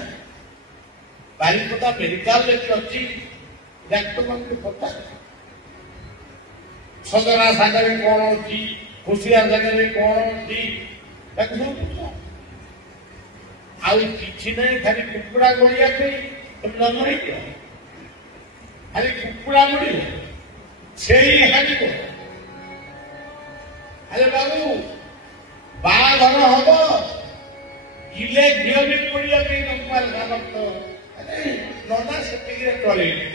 ବାରିପଦା ମେଡିକାଲରେ ଅଛି ଡାକ୍ତରମାନଙ୍କୁ କଥା ସଜନା ଶାଗରେ କଣ ଅଛି ଖୁସିଆ ଶାଗରେ କଣ ଅଛି ତାକୁ ସବୁ ବୁଝ ଆଉ କିଛି ନାହିଁ ଖାଲି କୁକୁଡ଼ା ଗଳିବା ପାଇଁ ତମେ ଜନ୍ମ ହେଇଛ ଖାଲି କୁକୁଡ଼ା ମରିବ ଛେଳି ହାରିବ ଆରେ ବାବୁ ବାହାଘର ହବ କିଲେ ଘିଅ ବି ପଡିବା ପାଇଁ ନର୍ମାଲ ସାମର୍ଥ ନନା ସେତିକିରେ ଚଳେଇଲେ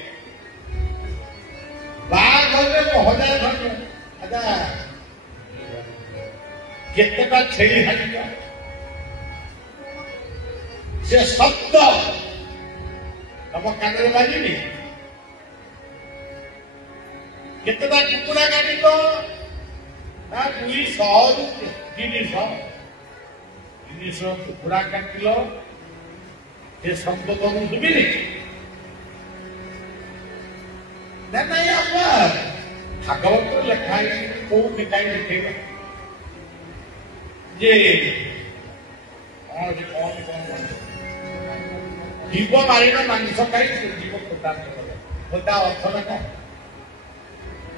ବାହାଘରରେ 1000 ଖଣ୍ଡ ଆଚ୍ଛା କେତେଟା ଛେଳି ହାରିବ ସେ ଶବ୍ଦ ତମ କାନରେ ବାଜିନି କେତେଟା କୁକୁଡ଼ା କାଟିବ ନା 200 ରୁ 300 କୁକୁଡ଼ା କାଟିଲ ସେ ଶବ୍ଦ ତମକୁ ଶୁଭିନି ନା ନାଇଁ ଆମର ଭାଗବତ ଲେଖା ହେଇଛି କୋଉଠି କାହିଁ ଲେଖେଇବ ଯେ ଜୀବ ମାରିଣ ମାଂସ ଖାଇ ଜୀବ ଖୋଟା ତା ଅର୍ଥଟା କଣ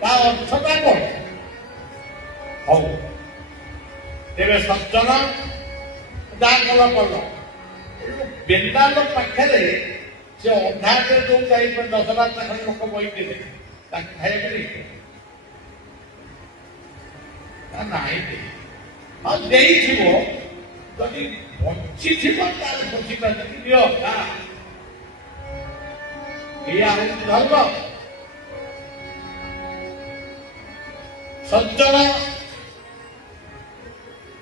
ତା ଅର୍ଥଟା କଣ ହଉ ତେବେ ସଜ୍ଜନ ଯାହା କଲ କଲ ବେନ୍ଦାଲ ପାଖରେ ସେ ଅଧାରେ ଯୋଉ 10 ବାର ଖଣ୍ଡେ ଲୋକ ବହିଥିଲେ ତାକୁ ଖାଇବାକୁ ନାହିଁ ହଁ ଦେଇଥିବ ଯଦି ବଞ୍ଚିଥିବ ତାହେଲେ ବଞ୍ଚିପାରିକି ଦିଅ ଏଇଆ ହଉଛି ଧର୍ମ ସଜ୍ଜନ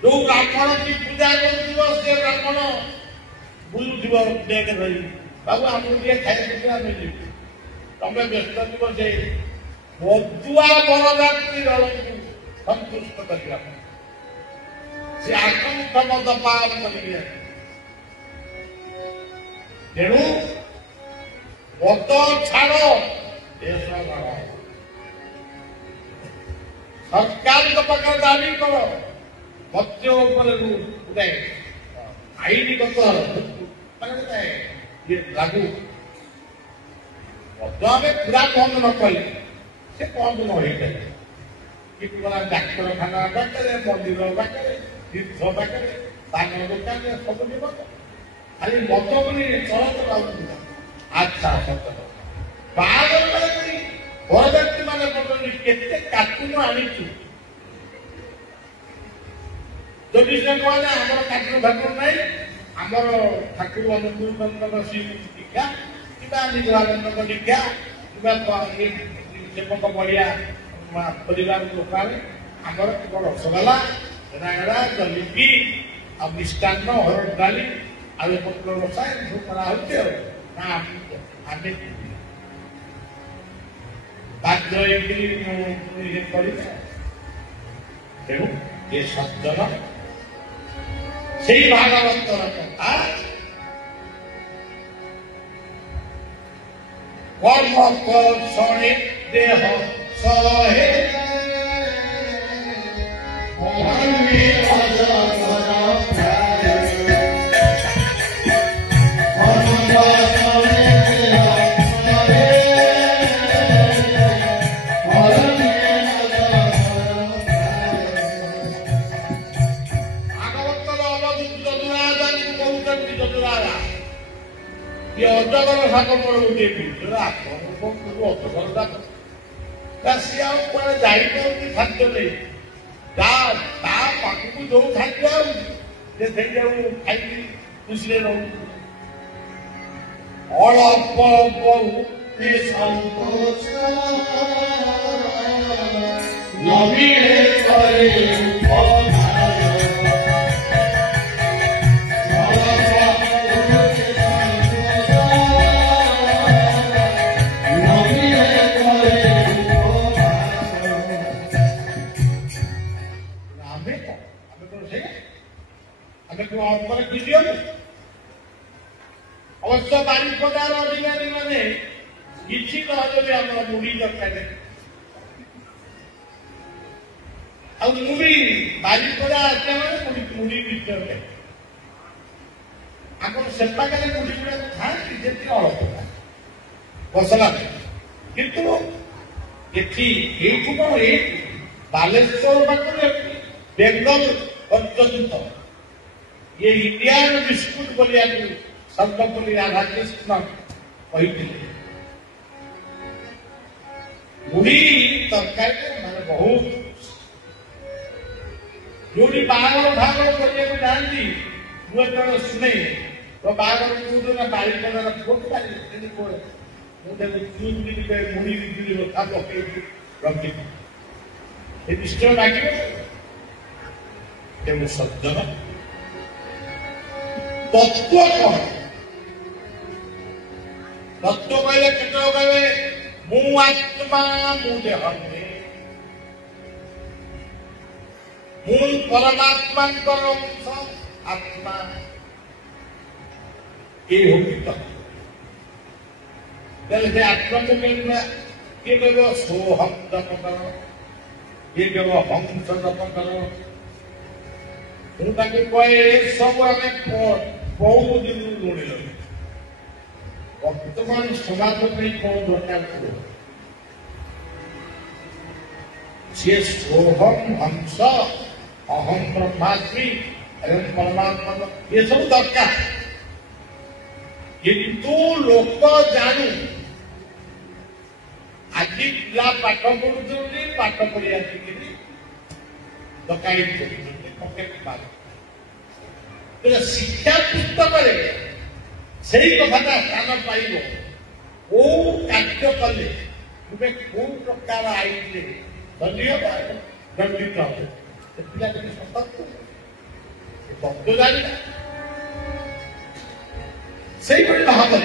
ଯୋଉ ବ୍ରାହ୍ମଣ କି ପୂଜା କରୁଥିବ ସେ ବ୍ରାହ୍ମଣ ବୁଲୁଥିବ ବ୍ୟାଗ ଧରି ବାବୁ ଆମକୁ ଟିକେ ଖାଇବାକୁ ଆମେ ଯିବୁ ତମେ ବ୍ୟସ୍ତ ଥିବ ସେ ମଦୁଆ ବରଯାତ୍ରୀ ଦଳକୁ ସନ୍ତୁଷ୍ଟ କରିବା ପାଇଁ ସେ ଆକଣ୍ଠ ମଦ ପାନ କରିବେ ତେଣୁ ମଦ ଛାଡ ଦେଶ ଗଢ଼ ସରକାରଙ୍କ ପାଖରେ ଦାବି କର ମଦ୍ୟ ଉପରେ ଗୋଟେ ଆଇନଗତ ଲାଗୁ ମଦ ଆମେ ପୁରା ବନ୍ଦ ନ କଲେ ସେ ବନ୍ଦ ନ ହେଇପାରିବ କିନ୍ତୁ ଡାକ୍ତରଖାନା ପାଖରେ ମନ୍ଦିର ପାଖରେ ତୀର୍ଥ ପାଖରେ ପାନ ଦୋକାନରେ ସବୁ ଯିବ ଖାଲି ମଦ ବୋଲି ଚଳଚଳ ଆଚ୍ଛା ସତ ବାହାଘର ବରଯାତ୍ରୀ ମାନେ କହୁଛନ୍ତି କେତେ କାର୍ଟୁନ ଆଣିଛୁ ଯଦି ସେ କହିଲେ ଆମର କାର୍ଟୁନ ଫାଟୁନ ନାହିଁ ଆମର ଠାକୁର ଅନୁକୂଳଙ୍କର ଶ୍ରୀମୁଖୀ ଦୀକ୍ଷା କିମ୍ବା ନିଜରାନନ୍ଦଙ୍କ ଦୀକ୍ଷା କିମ୍ବା ସେବକ ବଳିଆ ପରିବାର ଲୋକ ଆମର କେବଳ ରସଗୋଲା ରାଙ୍ଗଡ଼ା ଜଲିପି ଆଉ ମିଷ୍ଟାନ୍ନ ହରଡ଼ ଡାଲି ଆଳୁ ପତ୍ର ରସା ଏସବୁ କରାହଉଛି ଆଉ ନା ଆମେ ବାଧ୍ୟ ହେଇକି କରିବେ ତେଣୁ ଏ ସଜ୍ଜନ ସେଇ ଭାଗବତର କଥା କର୍ମ କୌଶଳେ ଦେହ ସহে ଅଜଗର ଶାଗ ପଳଉଛି ଅଜଗର ସିଏ ଆଉ କୁଆଡେ ଯାଇପାରୁଛି ଖାଦ୍ୟ ନେଇ ତା ପାଖକୁ ଯୋଉ ଖାଦ୍ୟ ଆଉଛି ସେ ସେଇଟାକୁ ଖାଇକି ଖୁସିରେ ରହୁଛି ଅଳ୍ପ ବହୁ ନବୀରେ କରେ ଅବଶ୍ୟ ବାରିପଦାର ଅଧିକାରୀ ମାନେ କିଛି ନହେଲେ ବି ଆମର ମୁଢି ଦରକାର ଆଉ ମୁଢି ବାରିପଦା ଆସିଲା ମାନେ ମୁଢି ବିଷୟରେ ଆମର ସେପାଖରେ ମୁଢି ଗୁଡାକ ଖାଆନ୍ତି ଯେତିକି ଅଳ୍ପ ମସଲା କିନ୍ତୁ ଏଠି ଏଇଠୁ କଣ ଏଇଠୁ ବାଲେଶ୍ୱର ପାଖରେ ବେଙ୍ଗଲ ପର୍ଯ୍ୟନ୍ତ ये इंडियन बिस्कुट बोलिया सर्वपल्ली राधाकृष्ण कहते मुढ़ी तरकारी मैंने बहुत जो बाहर भागर करने जाती मुझे शुणे तो बाहर बारिपदार फोट मुझे मुढ़ी रखा पकड़ रखी निश्चय लगे तेणु सज्जन तत्व कौन तत्व कहले केत कहले मु आत्मा मु देह मु परमात्मा अंश आत्मा ये होगी तत्व आत्मा को कहना ये कहलो सोहम जप करो ये कहलो हंस जप करो हूँ कहे सब आम बहुत दिन लोड़ी बर्तमान समाज में कौन दरकार सी सोहम हंस अहम ब्रह्मास्मि एवं परमात्मा ये सब दरकार किंतु लोक जानू आज पिला पाठ पढ़ुं पाठ पढ़ी आसिक डकायत शिक्षा पुस्तक से कथा स्थान पाइब कौ कार्य कले तुम कौ प्रकार आईन दंडित दंडित पिला सतर्क तत्व जाना से भाव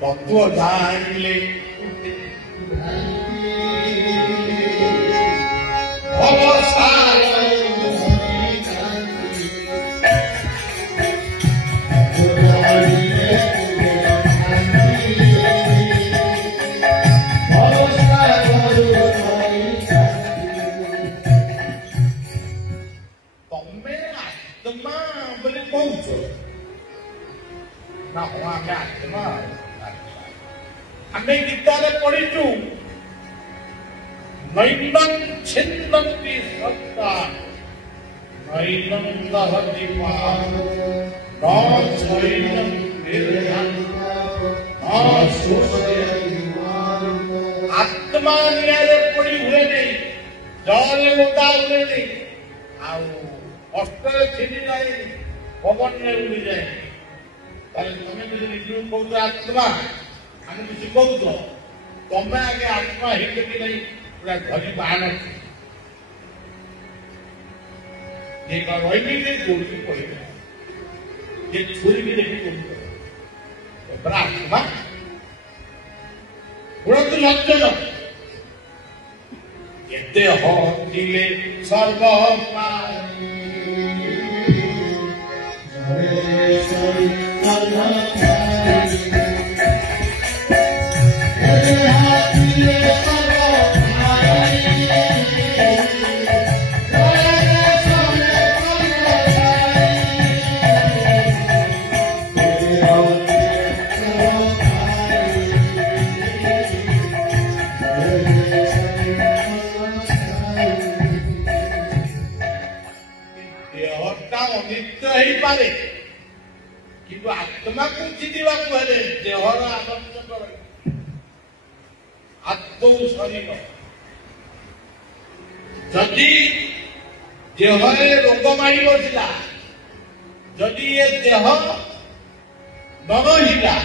तत्व जानिले गीता पढ़ीचु नैनं छिन्नन्ति सत्ता नैनं दहति पावो न चैनं निर्यान् न शोषयति आत्मा नियारे पड़ी हुए नहीं जल ओदा हुए नहीं आउ अस्त्र छिनी जाए पवन में उड़ी जाए तुम्हें जो निजू कौच आत्मा आम किसी कौच तुम्हें आगे आत्मा हिट कि नहीं पूरा धरी बाहर ये रही दौड़ी पड़े ये छुरी भी देखी पूरा आत्मा गुणतु लक्षण ये हटिले सर्व किंतु आत्मा को चिंता हेले देहर आवश्यक आत्म शरीर जदि देहरे रोग मारी बसला जदि ये देह न रहा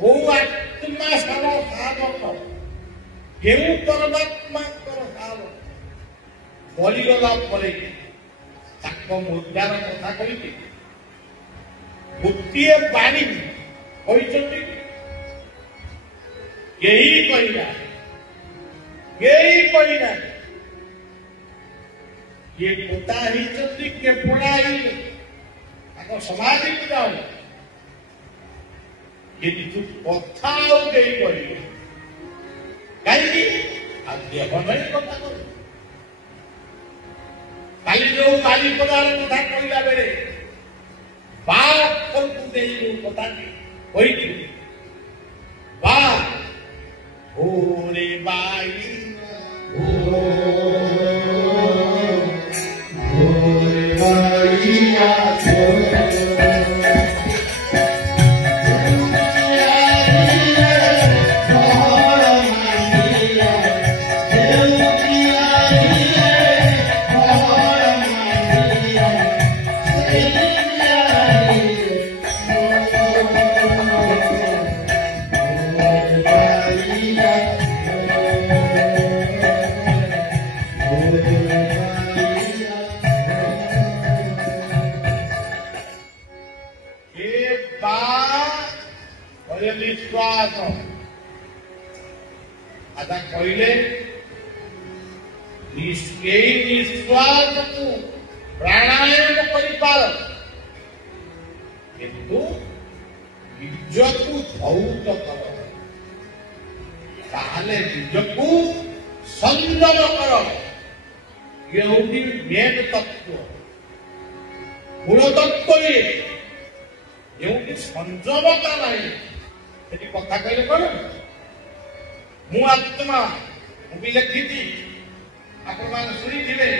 वो आत्मा सार साधक केउ परमात्मा सार मरीगला मुद्दार कथा कही गोटे बाणी कहना ये पोता के पड़ा समाधि पूजा किंतु कथा कहीं कहीं ଆଉ ଦେହ ନେଇ କଥା କରୁ କାଲି ଯୋଉ ବାରିପଦାର କଥା କହିଲା ବେଳେ ବା ଅକ୍ଷରକୁ ଦେଇ ଯୋଉ କଥାଟି କହିଥିଲି ବା ଓରେ ବାଇ निश्वास आता कहले निश्वास को प्राणायाम कर किंतु निजकू धौत कर ताहले निजकू संयम कर ये होती मेन तत्व मूल तत्व ये संयमता नहीं ସେଠି କଥା କହିଲେ କଣ ମୁଁ ଆତ୍ମା ମୁଁ ବି ଲେଖିଛି ଆପଣମାନେ ଶୁଣିଥିବେ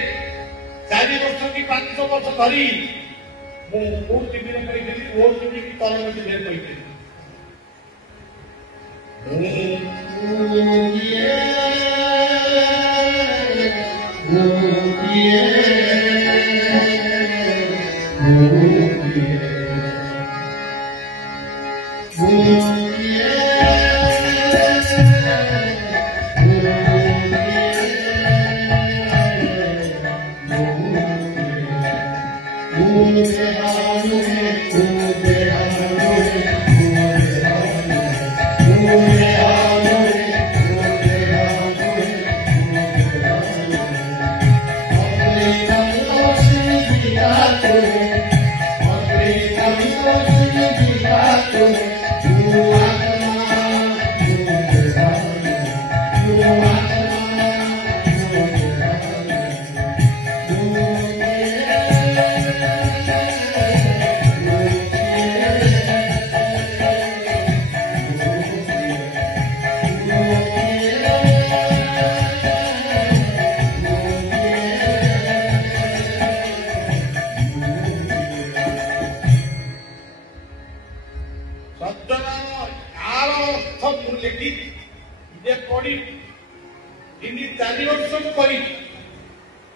4 ବର୍ଷ କି 5 ବର୍ଷ ଧରି ମୁଁ କୋଉ ଟିଭିରେ କହିଥିଲି କୋଉ ଟିଭି ତରଙ୍ଗ ଟିଭିରେ କହିଥିଲି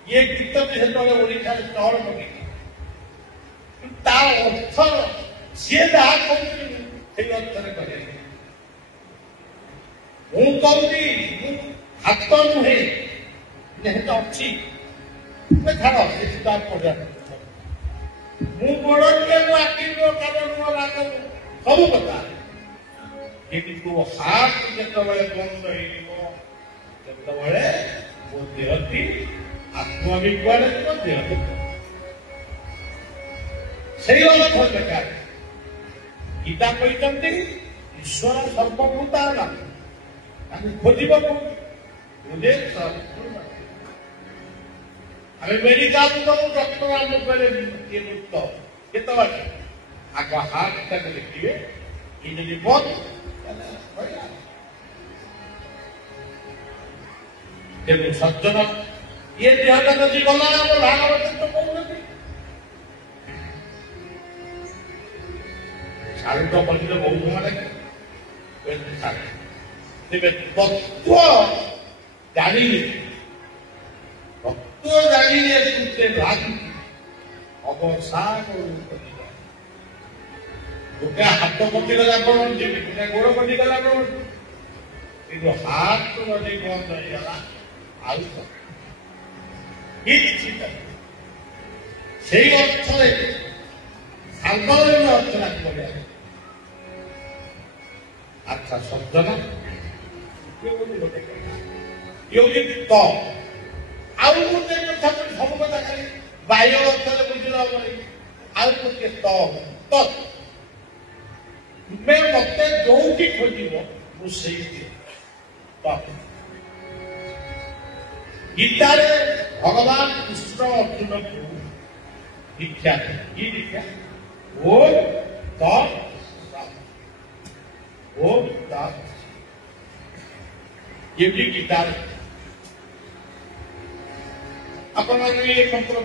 ये गीत ओडिशा चहल पकड़ तार अर्थ सी जहाँ कहते मुझे हाथ नुहे निहत अच्छी छाड़ पर्याप्त मुड़ आखि सब कथा किंतु हाथ जिते बंद हो मो देहती आत्मा भी कुआड़े देह से अर्थ बेकार गीता कहते ईश्वर सर्वभूता खोजा मुझे आम मेडिकल जाऊ डॉक्टर आम ये मुक्त केत आग हार्ट तक देखिए ये बंद तेणु सज्जन ये देहटा जी गला भागवत तो कहते साढ़े तो पढ़े बहुत माने तेरे तत्व जानिले तत्व जानिले तुझे भागी अवसाद गोटे हाथ कटिगला पड़े गोटे गोड़ कटिगला पड़े कि हाथ बंद होगा से अर्थ सार्वजनीन अर्थ लागू अच्छा सज्जन गोटे तो आउ गोटे कथा सब कथा खाली बाह्य अर्थ बुझला आउ गोटे तो तुम्हें मत जो खोज मुझे गीतारे भगवान कृष्ण अर्जुन को दीक्षा की दीक्षा ओम तत् ये भी गीता अपन ये मंत्र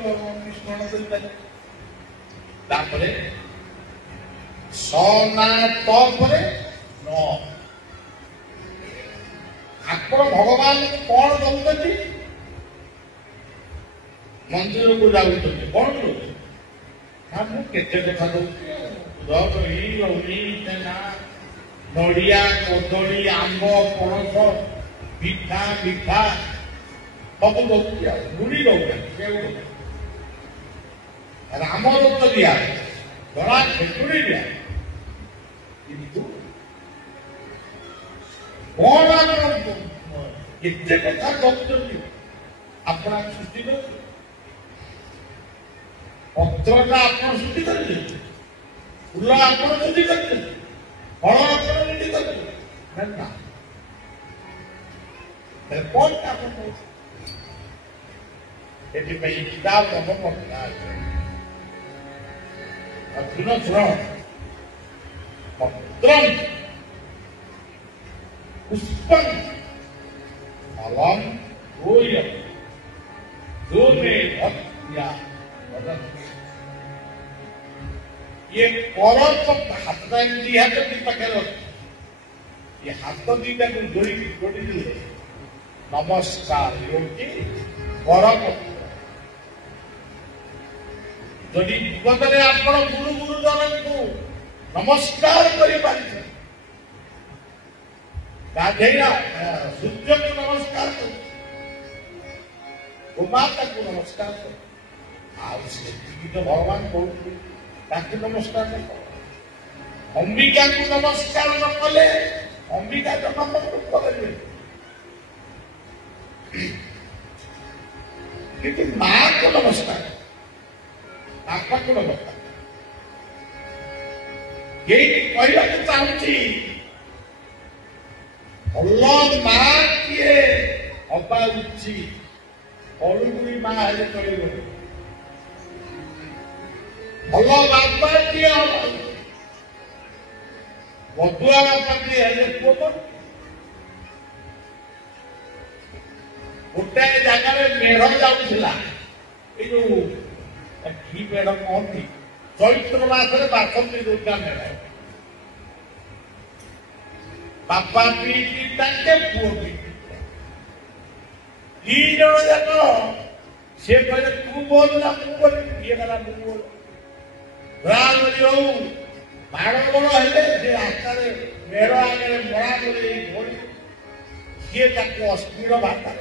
स्मरण करते तापरे सना तपरे न ଆପଣ ଭଗବାନ କଣ ଦଉଛନ୍ତି ମନ୍ଦିରକୁ ଯାଉଛନ୍ତି କଣ ଦଉଛନ୍ତି ନା ମୁଁ କେତେ କଥା ଦଉଛି ଦହି ଲହୁଣୀ ଛେନା ନଡ଼ିଆ କଦଳୀ ଆମ୍ବ ପଣସ ପିଠା ମିଠା ସବୁ ଦଉଛି ଆଉ ମୁଢି ଦଉଛନ୍ତି ରାମଦତ୍ତ ଦିଆ ଧଳା ଖେଚୁଡି ଦିଆ କିନ୍ତୁ କଣ କେତେ କଥା କହୁଛନ୍ତି ଆପଣ ସୃଷ୍ଟି କରୁଛନ୍ତି ପତ୍ରଟା ଆପଣ ସୃଷ୍ଟି କରିଛନ୍ତି ଫୁଲ ଆପଣ ସୃଷ୍ଟି କରିଛନ୍ତି ଫଳ ଆପଣ ସୃଷ୍ଟି କରିଛନ୍ତି ନା କଣଟା ଆପଣ କହୁଛନ୍ତି ଏଥିପାଇଁ କିତାବ ନବ ପତ୍ରା ଅର୍ଜୁନ ଶୁଣ ପତ୍ରମ୍ पुष्पं फलम तोयम जो में भक्तिया ये करत हाथ दी हाथ दी पाखे ये हाथ दीटा को जोड़ी दिले नमस्कार योगी करपत्र जदि जीवन में आप गुरु गुरुजन को नमस्कार कर पारे गाधेया सूर्य को नमस्कार करो गोमाता को नमस्कार करो तो भगवान कहते नमस्कार करो अंबिका को नमस्कार न कले अंबिका जन्म करेंगे किंतु माँ को नमस्कार बापा को नमस्कार यही कहना चाहूँगी भल माँ किए हवा उचित अनुगुरी माँ हेले चल भल बापा किए मधुआ बापा किए हेले पुओ गोटे जगार मेढ़ जाऊला ये कि मेढ़ कहती चैत्र मासरे बासंती दुर्गा मेढ़ बापा पीटी ताके पुओ पीटी दी जण जाक से कहले तू बोल ना तू बोल ये कला तू बोल राम जो बाड़ बड़ हेले से रास्ता मेढ़ आगे मरा करे बोली ये ताको अस्थिर भाषा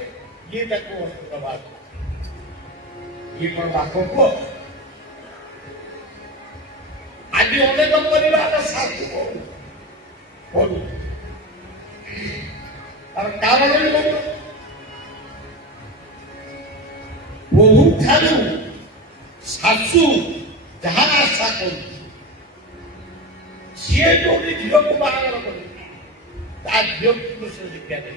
ये ताको अस्थिर भाषा ये कौन बाप को आज अनेक परिवार सासू बोलू और कारण बहु ठारू शाशु जहां आशा कर सी जो झील को बाहर कर झील को से शिक्षा दे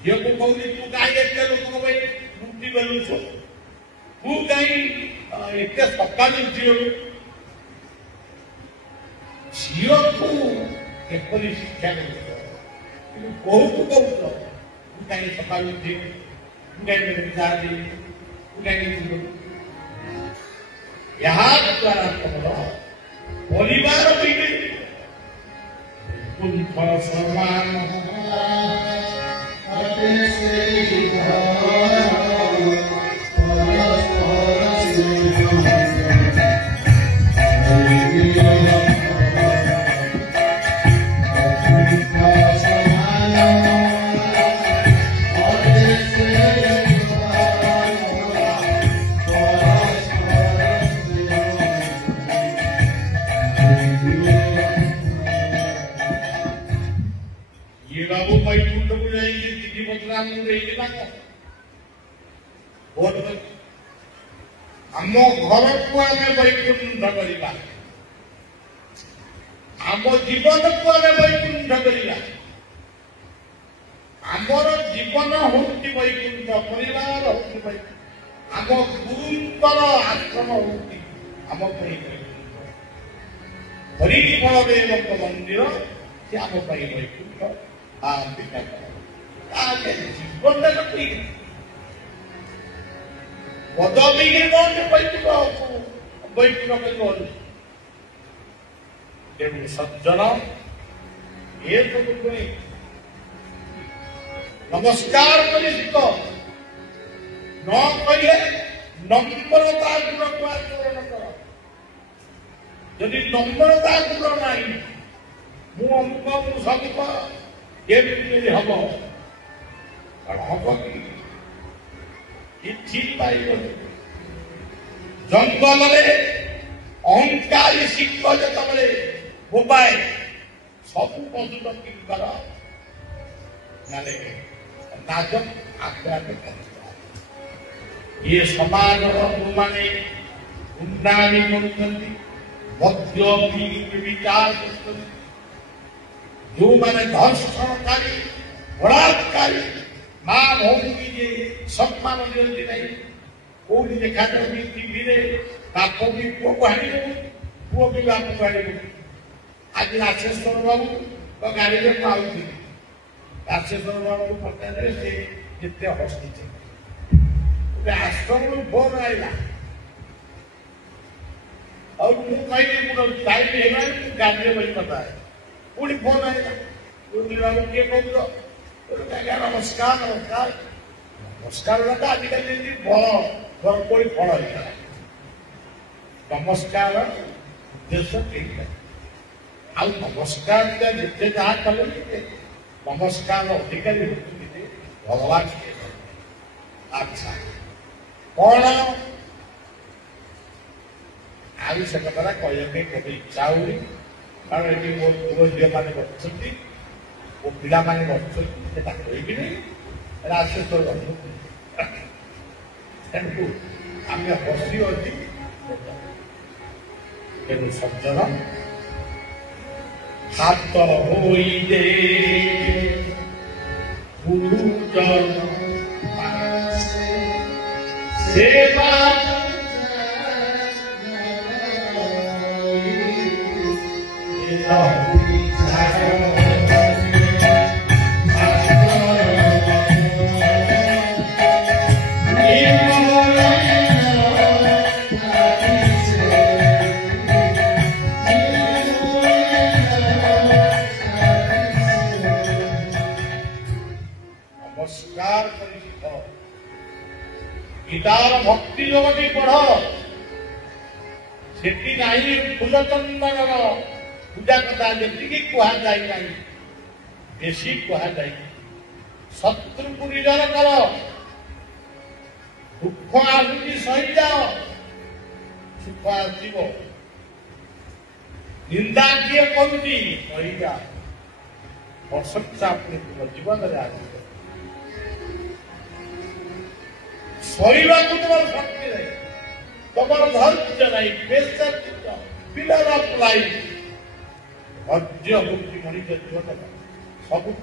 झील को कहली तू कहीं एत लोक लुटी बेलुछ तू कहीं एत सका उठी झील को एपरी शिक्षा दे बहुत कौन तू कहीं सका उठी तू कहीं विचार दी तू कहीं यहाँ द्वारा परिवार कुंठ समान आम घर को आम वैकुंठ करवा आम जीवन को आम वैकुंठ करवा आमर जीवन हूँ ବୈକୁଣ୍ଠ, ପରିବାର ହଉଛି ବୈକୁଣ୍ଠ, ଆମ ଗୁରୁଙ୍କର ଆଶ୍ରମ ହଉଛି ଆମ ପାଇଁ ବୈକୁଣ୍ଠ, ହରିଫଳଦେବଙ୍କ ମନ୍ଦିର ସେ ଆମ ପାଇଁ ବୈକୁଣ୍ଠ। ଜୀବନଟା ଠିକ ପଦବୀରେ କଣ ବୈକୁଣ୍ଠ ବୈକୁଣ୍ଠ କହିବ। ତେଣୁ ସଜ୍ଜନ ଏସବୁ ପାଇଁ ନମସ୍କାର କରି ଶିଖ, ନ କହିଲେ ନମ୍ରତା ଗୁଣକୁ ଆଚରଣ କର। ଯଦି ନମ୍ରତା ଗୁଣ ନାହିଁ, ମୁଁ ଅମୁକ ମୁଁ ସବୁକ କେମିତି ହବ? କଣ ହବ କିଛି ପାଇବନି। ଜଙ୍ଗଲରେ ଅହଙ୍କାରୀ ଶିଖ ଯେତେବେଳେ ବୋବାଏ, ସବୁ ପଶୁ ପକ୍ଷୀଙ୍କର ମାନେ ନାଜ ଆପେ ଆପେ ଇଏ ସମାଜର ଯୋଉମାନେ ଉନ୍ନୟନ କରୁଛନ୍ତି, ମଦ୍ୟ ବିଚାର କରୁଛନ୍ତି, ଯୋଉମାନେ ଧର୍ଷଣକାରୀ ବଳାତ୍କାରୀ, ମା ଭଉଣୀ ଯେ ସମ୍ମାନ ଦିଅନ୍ତି ନାହିଁ, କୋଉଠି ଦେଖାଯାଉଛି ଟିଭିରେ ବାପ ବି ପୁଅକୁ ହାଣିବ, ପୁଅ ବି ବାପକୁ ହାଣିବ। ଆଜି ରାଜେଶ୍ୱର ବାବୁ ଗାଡ଼ିରେ ମୁଁ ଆଉଥିଲି, ରାଜେଶ୍ୱର ବାବୁଙ୍କୁ ପଚାରିଲେ ସେ ଯେତେ ହସିছে। ଗୋଟେ ଆଶ୍ରମରୁ ଫୋନ ଆଇଲା, ଆଉ ମୁଁ କହିଲି ମୁଁ ଟାଇମ୍ ହେଇଗଲାଣି, ମୁଁ ଗାଡ଼ିରେ ବସି କଥା ପୁଣି ଫୋନ ଆଇଲା, ବାବୁ କିଏ କହୁଛ? ଆଜ୍ଞା ନମସ୍କାର ନମସ୍କାର ନମସ୍କାର ଗୁଡ଼ାକ ଆଜିକାଲି ଯେମିତି ବରକୋଳି ଫଳ ହେଇଗଲା। ନମସ୍କାର ଉଦ୍ଦେଶ୍ୟ ଠିକ ନାହିଁ। ଆଉ ନମସ୍କାର ଯେତେ ଯାହା କଲେ ନମସ୍କାର ଅଧିକାରୀ ହଉଛନ୍ତି ଭଗବାନ। ଆଚ୍ଛା କଣ ଆଉ ସେ କଥାଟା କହିବା ପାଇଁ କେବେ ଇଚ୍ଛା ହଉନି, କାରଣ ଏଠି ମୋ ପୁଅ ଝିଅମାନେ ବସୁଛନ୍ତି, ମୋ ପିଲାମାନେ ବସୁଛନ୍ତି, ସେଟା କହିକିନି ରାଜେଶ୍ୱର ବସୁଛନ୍ତି। ତେଣୁ ଆମେ ହସି ଅଛି। ତେଣୁ ସଜ୍ଜନ ହାତ ହୋଇଦେ ଗୁରୁଜନ ସେବା गीतार भक्ति जगती पढ़, सेठी नहीं फूल चंदन पूजा कथा जी कहुई ना बेसी कहुई। शत्रु को निजर कर, दुख आसुची सही जाओ, सुख आसव। निंदा किए करुची सही जा, प्रशंसा अपने जीवन में आस सहीवाकू तुम शक्ति नहीं, तुम धैर्य नहीं, पिलर लाइफ धैर्य हूँ मनीष जीवन सबुठ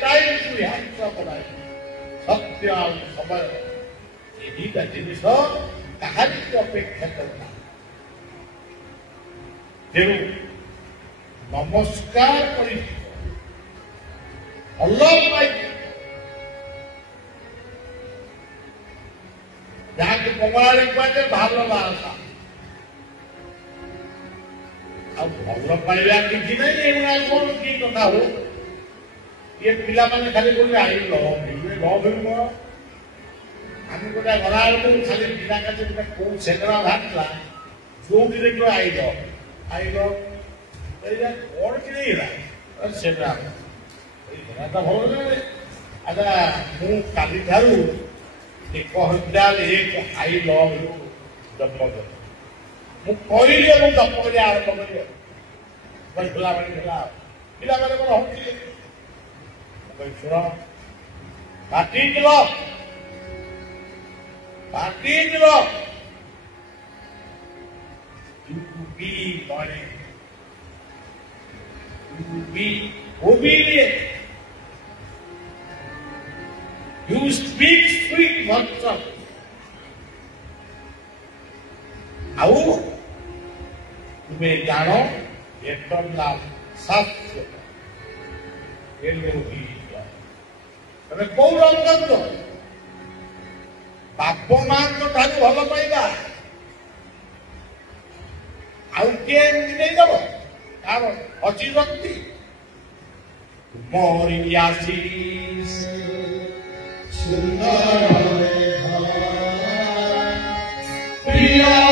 टाइम टू हैंडसअप लाइफ। सत्य आ समय ये दुईटा जिनिस कहानी अपेक्षा करना। तेणु नमस्कार कर जहाँ के बंगाली कहते भाल भाषा भल पाइबा किसी नहीं कौन की कथा हो। ये पिला माने खाली बोले आई लव कौन आम गोटे गला को खाली पिला का कौ सेकड़ा भागला जो देख आई लव कौन कि नहीं सेटा तो भल अच्छा मुझे काली ठारू 1001 आई लव जप कर कहली जप कर आरंभ कर पिला पिला मैंने कौन हूँ शुण काटिल You speak sweet words of ଆଉ ତୁମେ ଜାଣ ଏତଲା ଶାସ୍ତ୍ର ତମେ କୋଉ ରଙ୍ଗ ବାପ ମାଙ୍କ ଠାରୁ ଭଲ ପାଇବା ଆଉ କିଏ ଏମିତି ଦେଇଦବ ତାର ଅଛି ଶକ୍ତି ମୋରି ଆଶିଷ ସୁନ୍ଦର ପ୍ରିୟ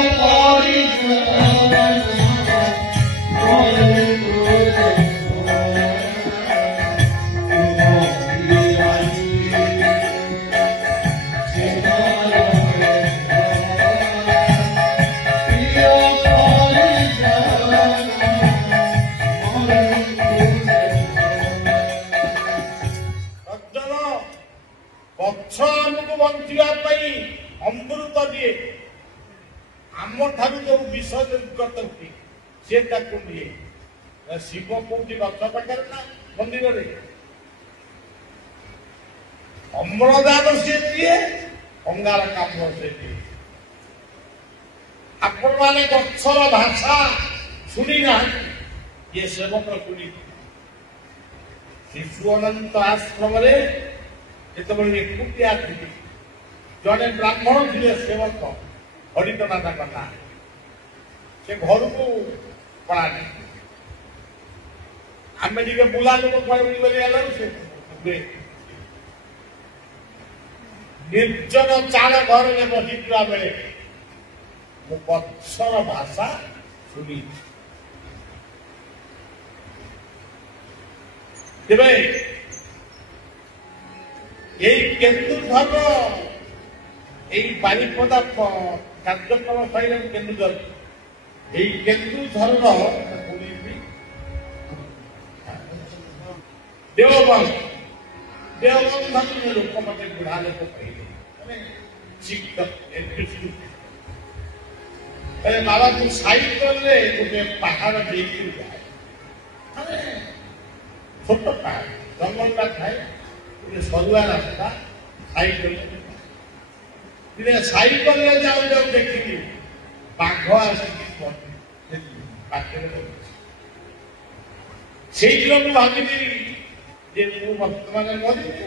ଗଛ ଆମକୁ ବଞ୍ଚିବା ପାଇଁ ଅମୃତ ଦିଏ ଆମ ଠାରୁ ଯୋଉ ବିଷ ନିର୍ଗତ ହୁଏ ସେ ତାକୁ ଦିଏ ଶିବ କୋଉଠି ଗଛ ପାଖରେ ନା ମନ୍ଦିରରେ ଅମ୍ଳଜାନ ସେ ଦିଏ ଅଙ୍ଗାରକାମ୍ଳ ସେ ଦିଏ ଆପଣମାନେ ଗଛର ଭାଷା ଶୁଣି ନାହାନ୍ତି ଇଏ ସେବକ ଶୁଣି ଶିଶୁ ଅନନ୍ତ ଆଶ୍ରମରେ ଯେତେବେଳେ ଏକୁଟିଆ ଥିଲେ ଜଣେ ବ୍ରାହ୍ମଣ ଥିଲେ ସେବକ ହରିତନାଥ କଥା ସେ ଘରକୁ ପଳାନ୍ତି ଆମେ ଟିକେ ବୁଲା ଲୋକ କହିବୁ ବୋଲି ଗଲାରୁ ସେ ନିର୍ଜନ ଚାଳ ଘରରେ ବସିଥିବା ବେଳେ ମୁଁ ଗଛର ଭାଷା ଶୁଣିଛି ତେବେ এই কেন্দুঝর এই বারিপদা কার্যক্রম পাইলেন কেন্দুঝর এই কেন্দুঝর দেওবন্ধ দেওবন্ধ লোক মতে বুড়া লোক পাইলে বাবা তু সাইকেলে গোটে পাহাড় ଦେଇକି যায় ছোট পাহাড় জঙ্গলটা থাকে সরুয়া রাস্তা সাইকেলে যাও যাও দেখিলি বাঘ আসিকি পাখে সেইগুলো ମୁଁ ଭାବିଲି ଯେ ମୁଁ ବର୍ତ୍ତମାନ ମରିବି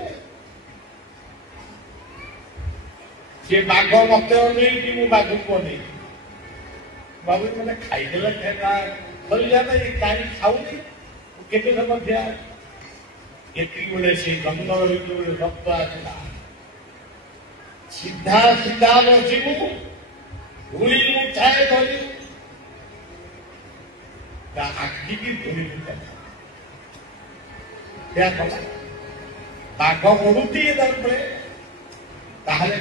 ସେ ବାଘ ମତେ ଅନେଇକି ମୁଁ ବାଘକୁ ଅନେଇକି ଭାବୁଛି ମାନେ ଖାଇଦେଲେ ସରିଯାନ୍ତା କାହିଁ ଖାଉନି କେତେ ସମୟ ଠିଆ ଏତିକି ବେଳେ ସେ ଜଙ୍ଗଲ ଭିତରୁ ରକ୍ତ ଆସିଲା ସିଧା ସିଧା ବସିବୁ ଧୂଳି ମୁଠାଏ ଧରି ତା ଆଖିକି ଧୂଳି ମୁଠାଏ ବାଘ ବଢୁଛି ତାପରେ ତାହେଲେ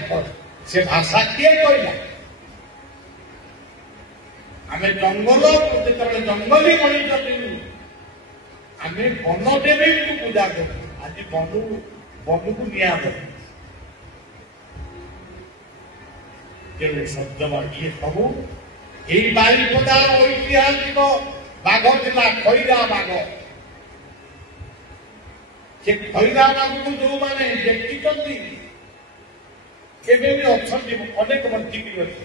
ସେ ଭାଷା କିଏ କହିଲା ଆମେ ଜଙ୍ଗଲ ଯେତେବେଳେ ଜଙ୍ଗଲୀ ମଣିଷ ଆମେ ବନ ଦେବୀଙ୍କୁ ପୂଜା କରୁ ଆଜି ବନକୁ ନିଆଁ ଦେବୁ ତେଣୁ ସଜ୍ଜନ ଇଏ ସବୁ ଏଇ ବାରିପଦା ଐତିହାସିକ ବାଘ ଥିଲା ଖଇରା ବାଘ ସେ ଖଇରା ବାଘକୁ ଯୋଉମାନେ ଦେଖିଛନ୍ତି ଏବେ ବି ଅଛନ୍ତି ଅନେକ ବଞ୍ଚିକି ଅଛି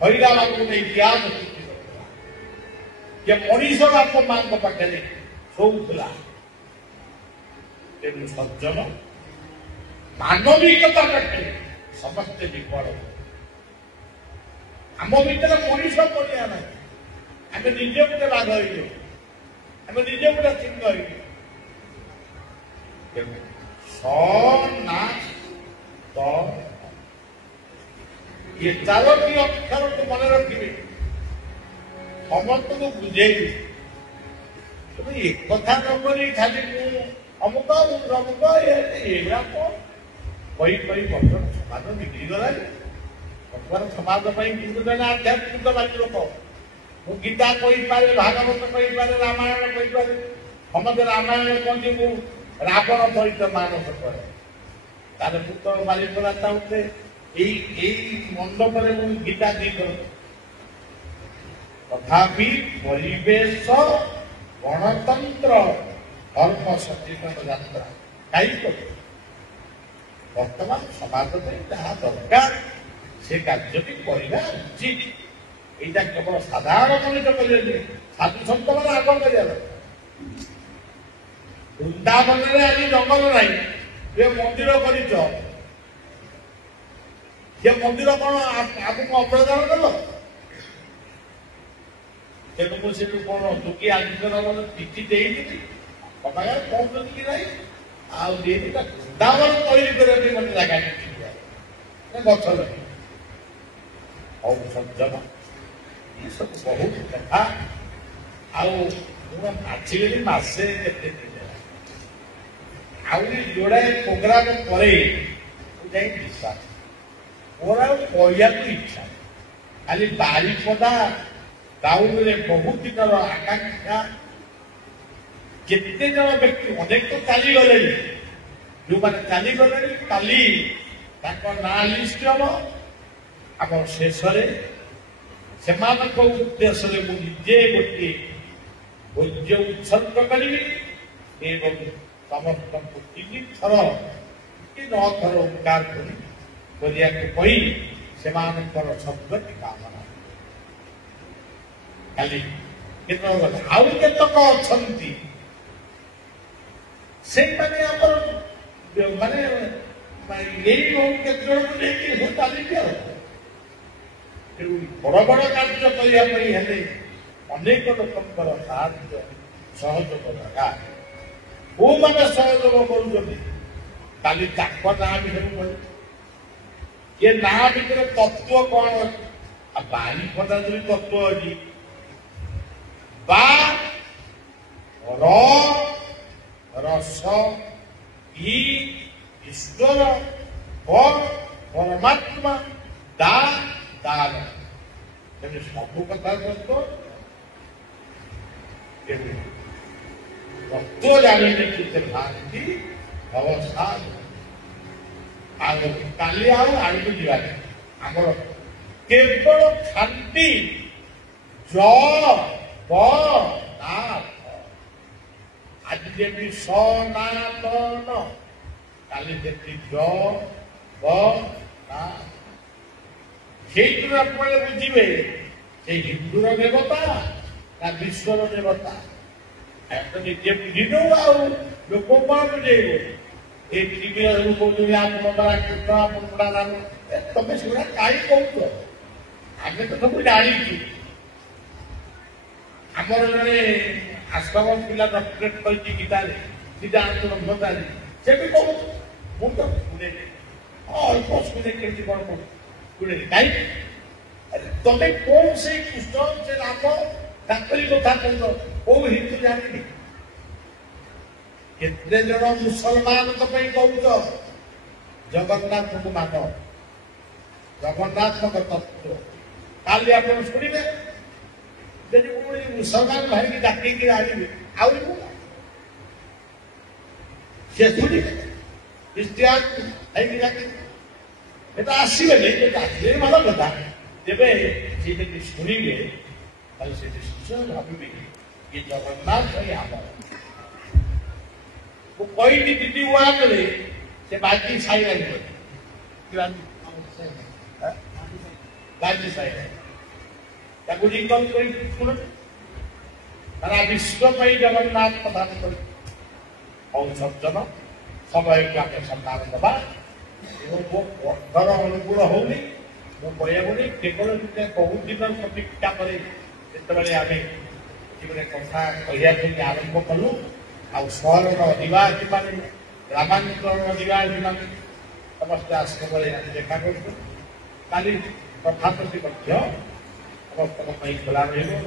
ଖଇରା ବାଘକୁ ନେଇ ଇତିହାସ ସୃଷ୍ଟି କରିଥିଲା ଯେ ମଣିଷ ବାପ ମାଙ୍କ ପାଖରେ ଶୋଉଥିଲା ତେଣୁ ସଜ୍ଜନ ମାନବିକତା ପାଖରେ ସମସ୍ତେ ବିଫଳ ଆମ ଭିତରେ ମଣିଷ ପଡ଼ିଆ ନାହିଁ ଆମେ ନିଜେ ଗୋଟେ ବାଘ ହେଇଯାଉ ଆମେ ନିଜେ ଗୋଟେ ସିଂହ ହେଇଯାଉ ତେଣୁ ये चारोटी अक्षर को मन रखिए समस्त को बुझेबी एक कथा न करी खाली अमुक अमुक एरा कही भगवान समाज बिगड़ी गला भगवान समाज किंतु जन आध्यात्मिकवादी लोक मु गीता कही पारे भागवत कही पारे रामायण कही पारे समस्त रामायण कहते मु रावण सहित मानस करे तार पुत्र बालिपरा चाहते मंडप गीता दी तथापि परिवेश गणतंत्र धर्म सचेतन यात्रा कहीं ବର୍ତ୍ତମାନ ସମାଜ ପାଇଁ ଯାହା ଦରକାର ସେ କାର୍ଯ୍ୟଟି କରିବା ଉଚିତ। ଏଇଟା କେବଳ ସାଧାରଣ ମଣିଷ କରିବେନି, ସାଧୁ ସନ୍ତମାନେ ଆଗ କରିବା ଦରକାର। ବୃନ୍ଦାବନରେ ଆଜି ଜଙ୍ଗଲ ନାହିଁ, ଏ ମନ୍ଦିର କରିଛ, ସେ ମନ୍ଦିର କଣ ଆମକୁ ଅପ୍ରଦାନ କଲ? ତେଣୁ ମୁଁ ସେଠୁ କଣ ଦୁଃଖୀ ଆଦିତ୍ୟନାଥ ଚିଠି ଦେଇଥିଲି ପାଖରେ କହୁଛନ୍ତି କି ନାହିଁ, ଆଉ ଦେଇଟା ବୃନ୍ଦାବନ ତୈରି କରିବା ପାଇଁ ଗୋଟେ ଜାଗା ଗଛ ଲଗେଇ ହଉ ସଜ୍ଜନ ଏସବୁ ବହୁତ କଥା। ଆଉ ମୁଁ ଆସିଗଲି ମାସେ କେତେ ଦିନ ଆହୁରି ଯୋଡ଼ାଏ ପ୍ରୋଗ୍ରାମ ପରେ ମୁଁ ଯାଇ ବିଶ୍ୱାସ ମୋର ଆଉ କହିବାକୁ ଇଚ୍ଛା, ଖାଲି ବାରିପଦା ଟାଉନରେ ବହୁତ ଦିନର ଆକାଂକ୍ଷା। କେତେ ଜଣ ବ୍ୟକ୍ତି ଅନେକ ତ ଚାଲିଗଲେଣି, ଯୋଉମାନେ ଚାଲିଗଲେଣି କାଲି ତାଙ୍କ ନାଁ ଲିଷ୍ଟ ହବ। ଆମର ଶେଷରେ ସେମାନଙ୍କ ଉଦ୍ଦେଶ୍ୟରେ ମୁଁ ନିଜେ ଗୋଟିଏ ଭୋଜ୍ୟ ଉତ୍ସର୍ଗ କରିବି ଏବଂ ସମସ୍ତଙ୍କୁ 3 ଥର କି 9 ଥର ଉଦ୍ଧାର କରିବାକୁ କହି ସେମାନଙ୍କର ସଦ୍ଗତି କାମନା। କାଲି କେତେକ ଆଉ କେତେକ ଅଛନ୍ତି ସେଇମାନେ ଆମର ମାନେ ଏଇ କେତେ ଜଣକୁ ନେଇକି ଚାଲିଛି ଆଉ। ତେଣୁ ବଡ଼ ବଡ଼ କାର୍ଯ୍ୟ କରିବା ପାଇଁ ହେଲେ ଅନେକ ଲୋକଙ୍କର ସାହାଯ୍ୟ ସହଯୋଗ ଦରକାର। କୋଉମାନେ ସହଯୋଗ କରୁଛନ୍ତି କାଲି ତାଙ୍କ ନାଁ ଭିତରେ କହିବେ, ଏ ନାଁ ଭିତରେ ତତ୍ଵ କଣ ଅଛି? ଆଉ ବାରିପଦା ଯଦି ତତ୍ଵ ଅଛି, ବା ରସ ଇ ଈଶ୍ୱର ପରମାତ୍ମା ଦାନ ତେଣୁ ସବୁ କଥା ତତ୍ଵ ଜାଣିଲେ କେତେ ଭାନ୍ତି ଅବସ୍ଥା। ଆଉ କାଲି ଆଉ ଆଡ଼କୁ ଯିବାନି, ଆମର କେବଳ ଖାଣ୍ଟି ଆଜି ଯେମିତି ସନାତନ, କାଲି ଯେମିତି ସେଇଥିରୁ ଆପଣ ବୁଝିବେ ସେ ହିନ୍ଦୁର ଦେବତା ନା ବିଶ୍ୱର ଦେବତା। ନିଜେ ବୁଝିନୁ ଆଉ ଲୋକ କଣ ବୁଝେଇବେ? ଏ ଟିଭିରେ କହୁଛନ୍ତି ଆପଣଙ୍କର କୃଷ୍ଣ ଆପଣଙ୍କର ରାମ, ତମେ ସେଗୁଡା କାହିଁ କହୁଛ? ଆମେ ତ ସବୁ ଜାଣିଛୁ। ଆମର ଜଣେ ଆଶ୍ରମ ପିଲା ଡକ୍ଟରେଟ କରିଛି ଗୀତାରେ, ସିଦ୍ଧାନ୍ତ ବ୍ରହ୍ମଚାରୀ, ସେ ବି କହୁଛୁ। ମୁଁ ତ ଶୁଣେନି, ଅଳ୍ପ ଶୁଣେ, କେମିତି କଣ କରୁ ଶୁଣେନି। କାହିଁକି ତମେ କୋଉ ସେଇ କୃଷ୍ଣ ସେ ରାମ ତାଙ୍କରି କଥା କହୁଛ, କୋଉ ହିନ୍ଦୁ ଜାଣିନି? କେତେ ଜଣ ମୁସଲମାନଙ୍କ ପାଇଁ କହୁଛ ଜଗନ୍ନାଥଙ୍କୁ ମାନ, ଜଗନ୍ନାଥଙ୍କ ତତ୍ଵ। କାଲି ଆପଣ ଶୁଣିବେ ଯଦି ପୁଣି ମୁସଲମାନ ଭାଇକି ଡାକିକି ଆଣିବେ, ଆହୁରି ସେ ଶୁଣିବେ ଖ୍ରୀଷ୍ଟିଆନ ଭାଇକି ଡାକିବେ, এটা আসবেনি, এটা আসলে ভালো কথা। যেবে সে যদি শুনিবে তাহলে সে নিশ্চয় ভাবিবে যে জগন্নাথ ভাই আমার। ମୁଁ କହିଲି ଦିଦି ୱାର୍ଡରେ ସେ ବାଜି ସାଇଲାଣି, ବାଜି ସାଇଲାଣି, ତାକୁ ରିକଲ୍ କରି ଶୁଣୁ। ସାରା ବିଶ୍ୱ ପାଇଁ ଜଗନ୍ନାଥ କଥା କହି ହଉ ସଜ୍ଜନ ସମୟକୁ ଆମେ ସମ୍ମାନ ଦେବା। ଏବଂ ମୋ କଣ୍ଠର ଅନୁକୂଳ ହଉନି, ମୁଁ କହିବାକୁ କେବଳ ବହୁତ ଦିନ ପ୍ରତୀକ୍ଷା ପରେ ଯେତେବେଳେ ଆମେ ଗୋଟେ କଥା କହିବା ପାଇଁ ଆରମ୍ଭ କଲୁ, ଆଉ ସହରର ଅଧିବାସୀ ମାନେ ଗ୍ରାମାଞ୍ଚଳର ଅଧିବାସୀ ମାନେ ସମସ୍ତେ ଆଶ୍ରମରେ ଦେଖା କରୁଛୁ। କାଲି ତଥାପି ମଧ୍ୟ ସମସ୍ତଙ୍କ ପାଇଁ ଖୋଲା ରହିବ।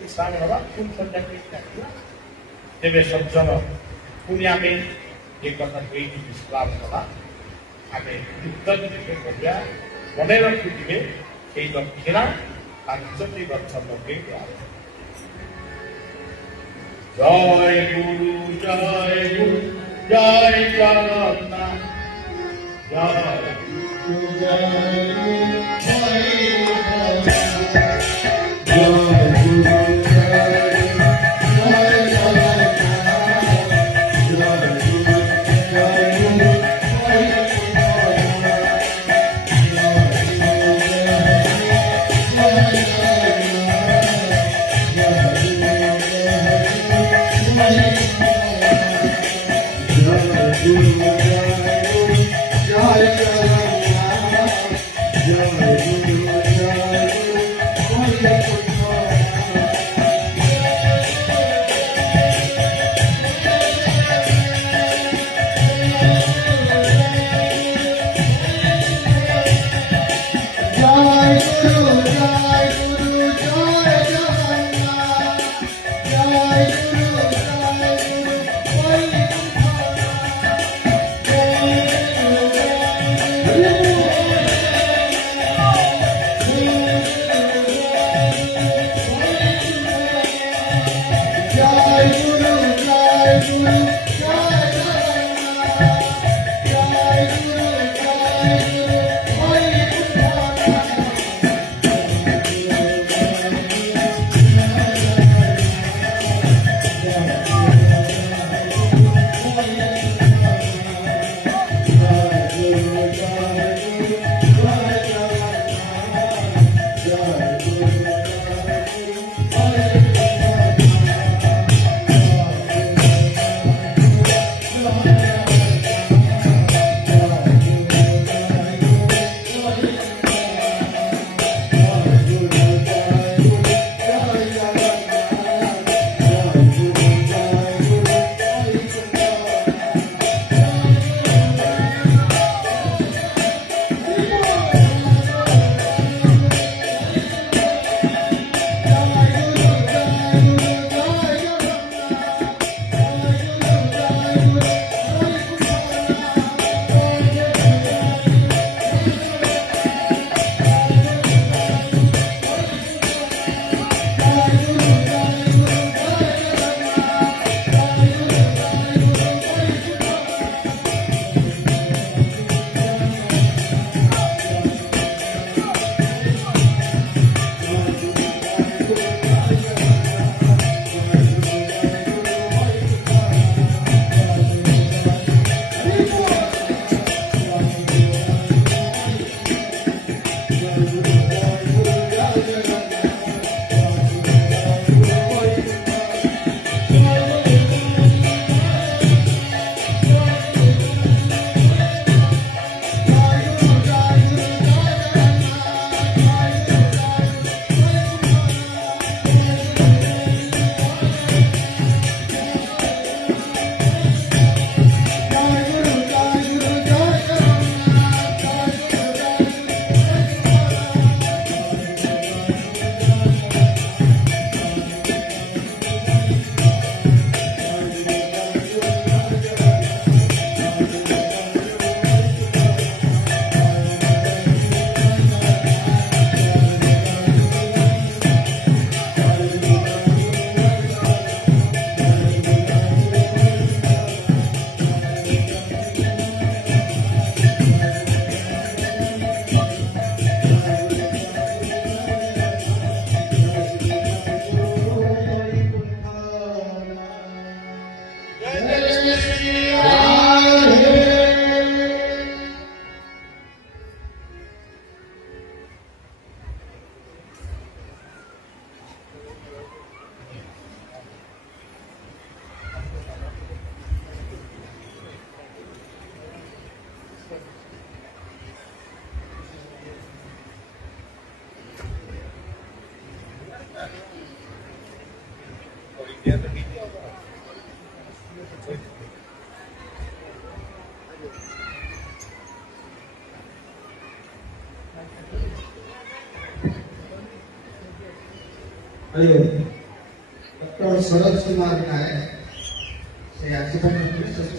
ବିଶ୍ରାମ ହେବା, ପୁଣି ସନ୍ଧ୍ୟାକୁ ଡାକିବା। ତେବେ ସଜ୍ଜନ ପୁଣି ଆମେ ଏ କଥା କହିକି ବିଶ୍ରାମ ହେବା। ଆମେ କରିବା, ମନେ ରଖିଥିବେ ସେଇ ଦକ୍ଷିଣା 5ଟି ଗଛ ଲଗେଇକି ଜୟ ଗୁରୁ ଜୟ ଗୁରୁ ଜୟ ଜଗନ୍ନାଥ ଜୟ ଗୁରୁ ଜୟ গুরু डॉक्टर सरोज कुमार नायक से आज समय भितर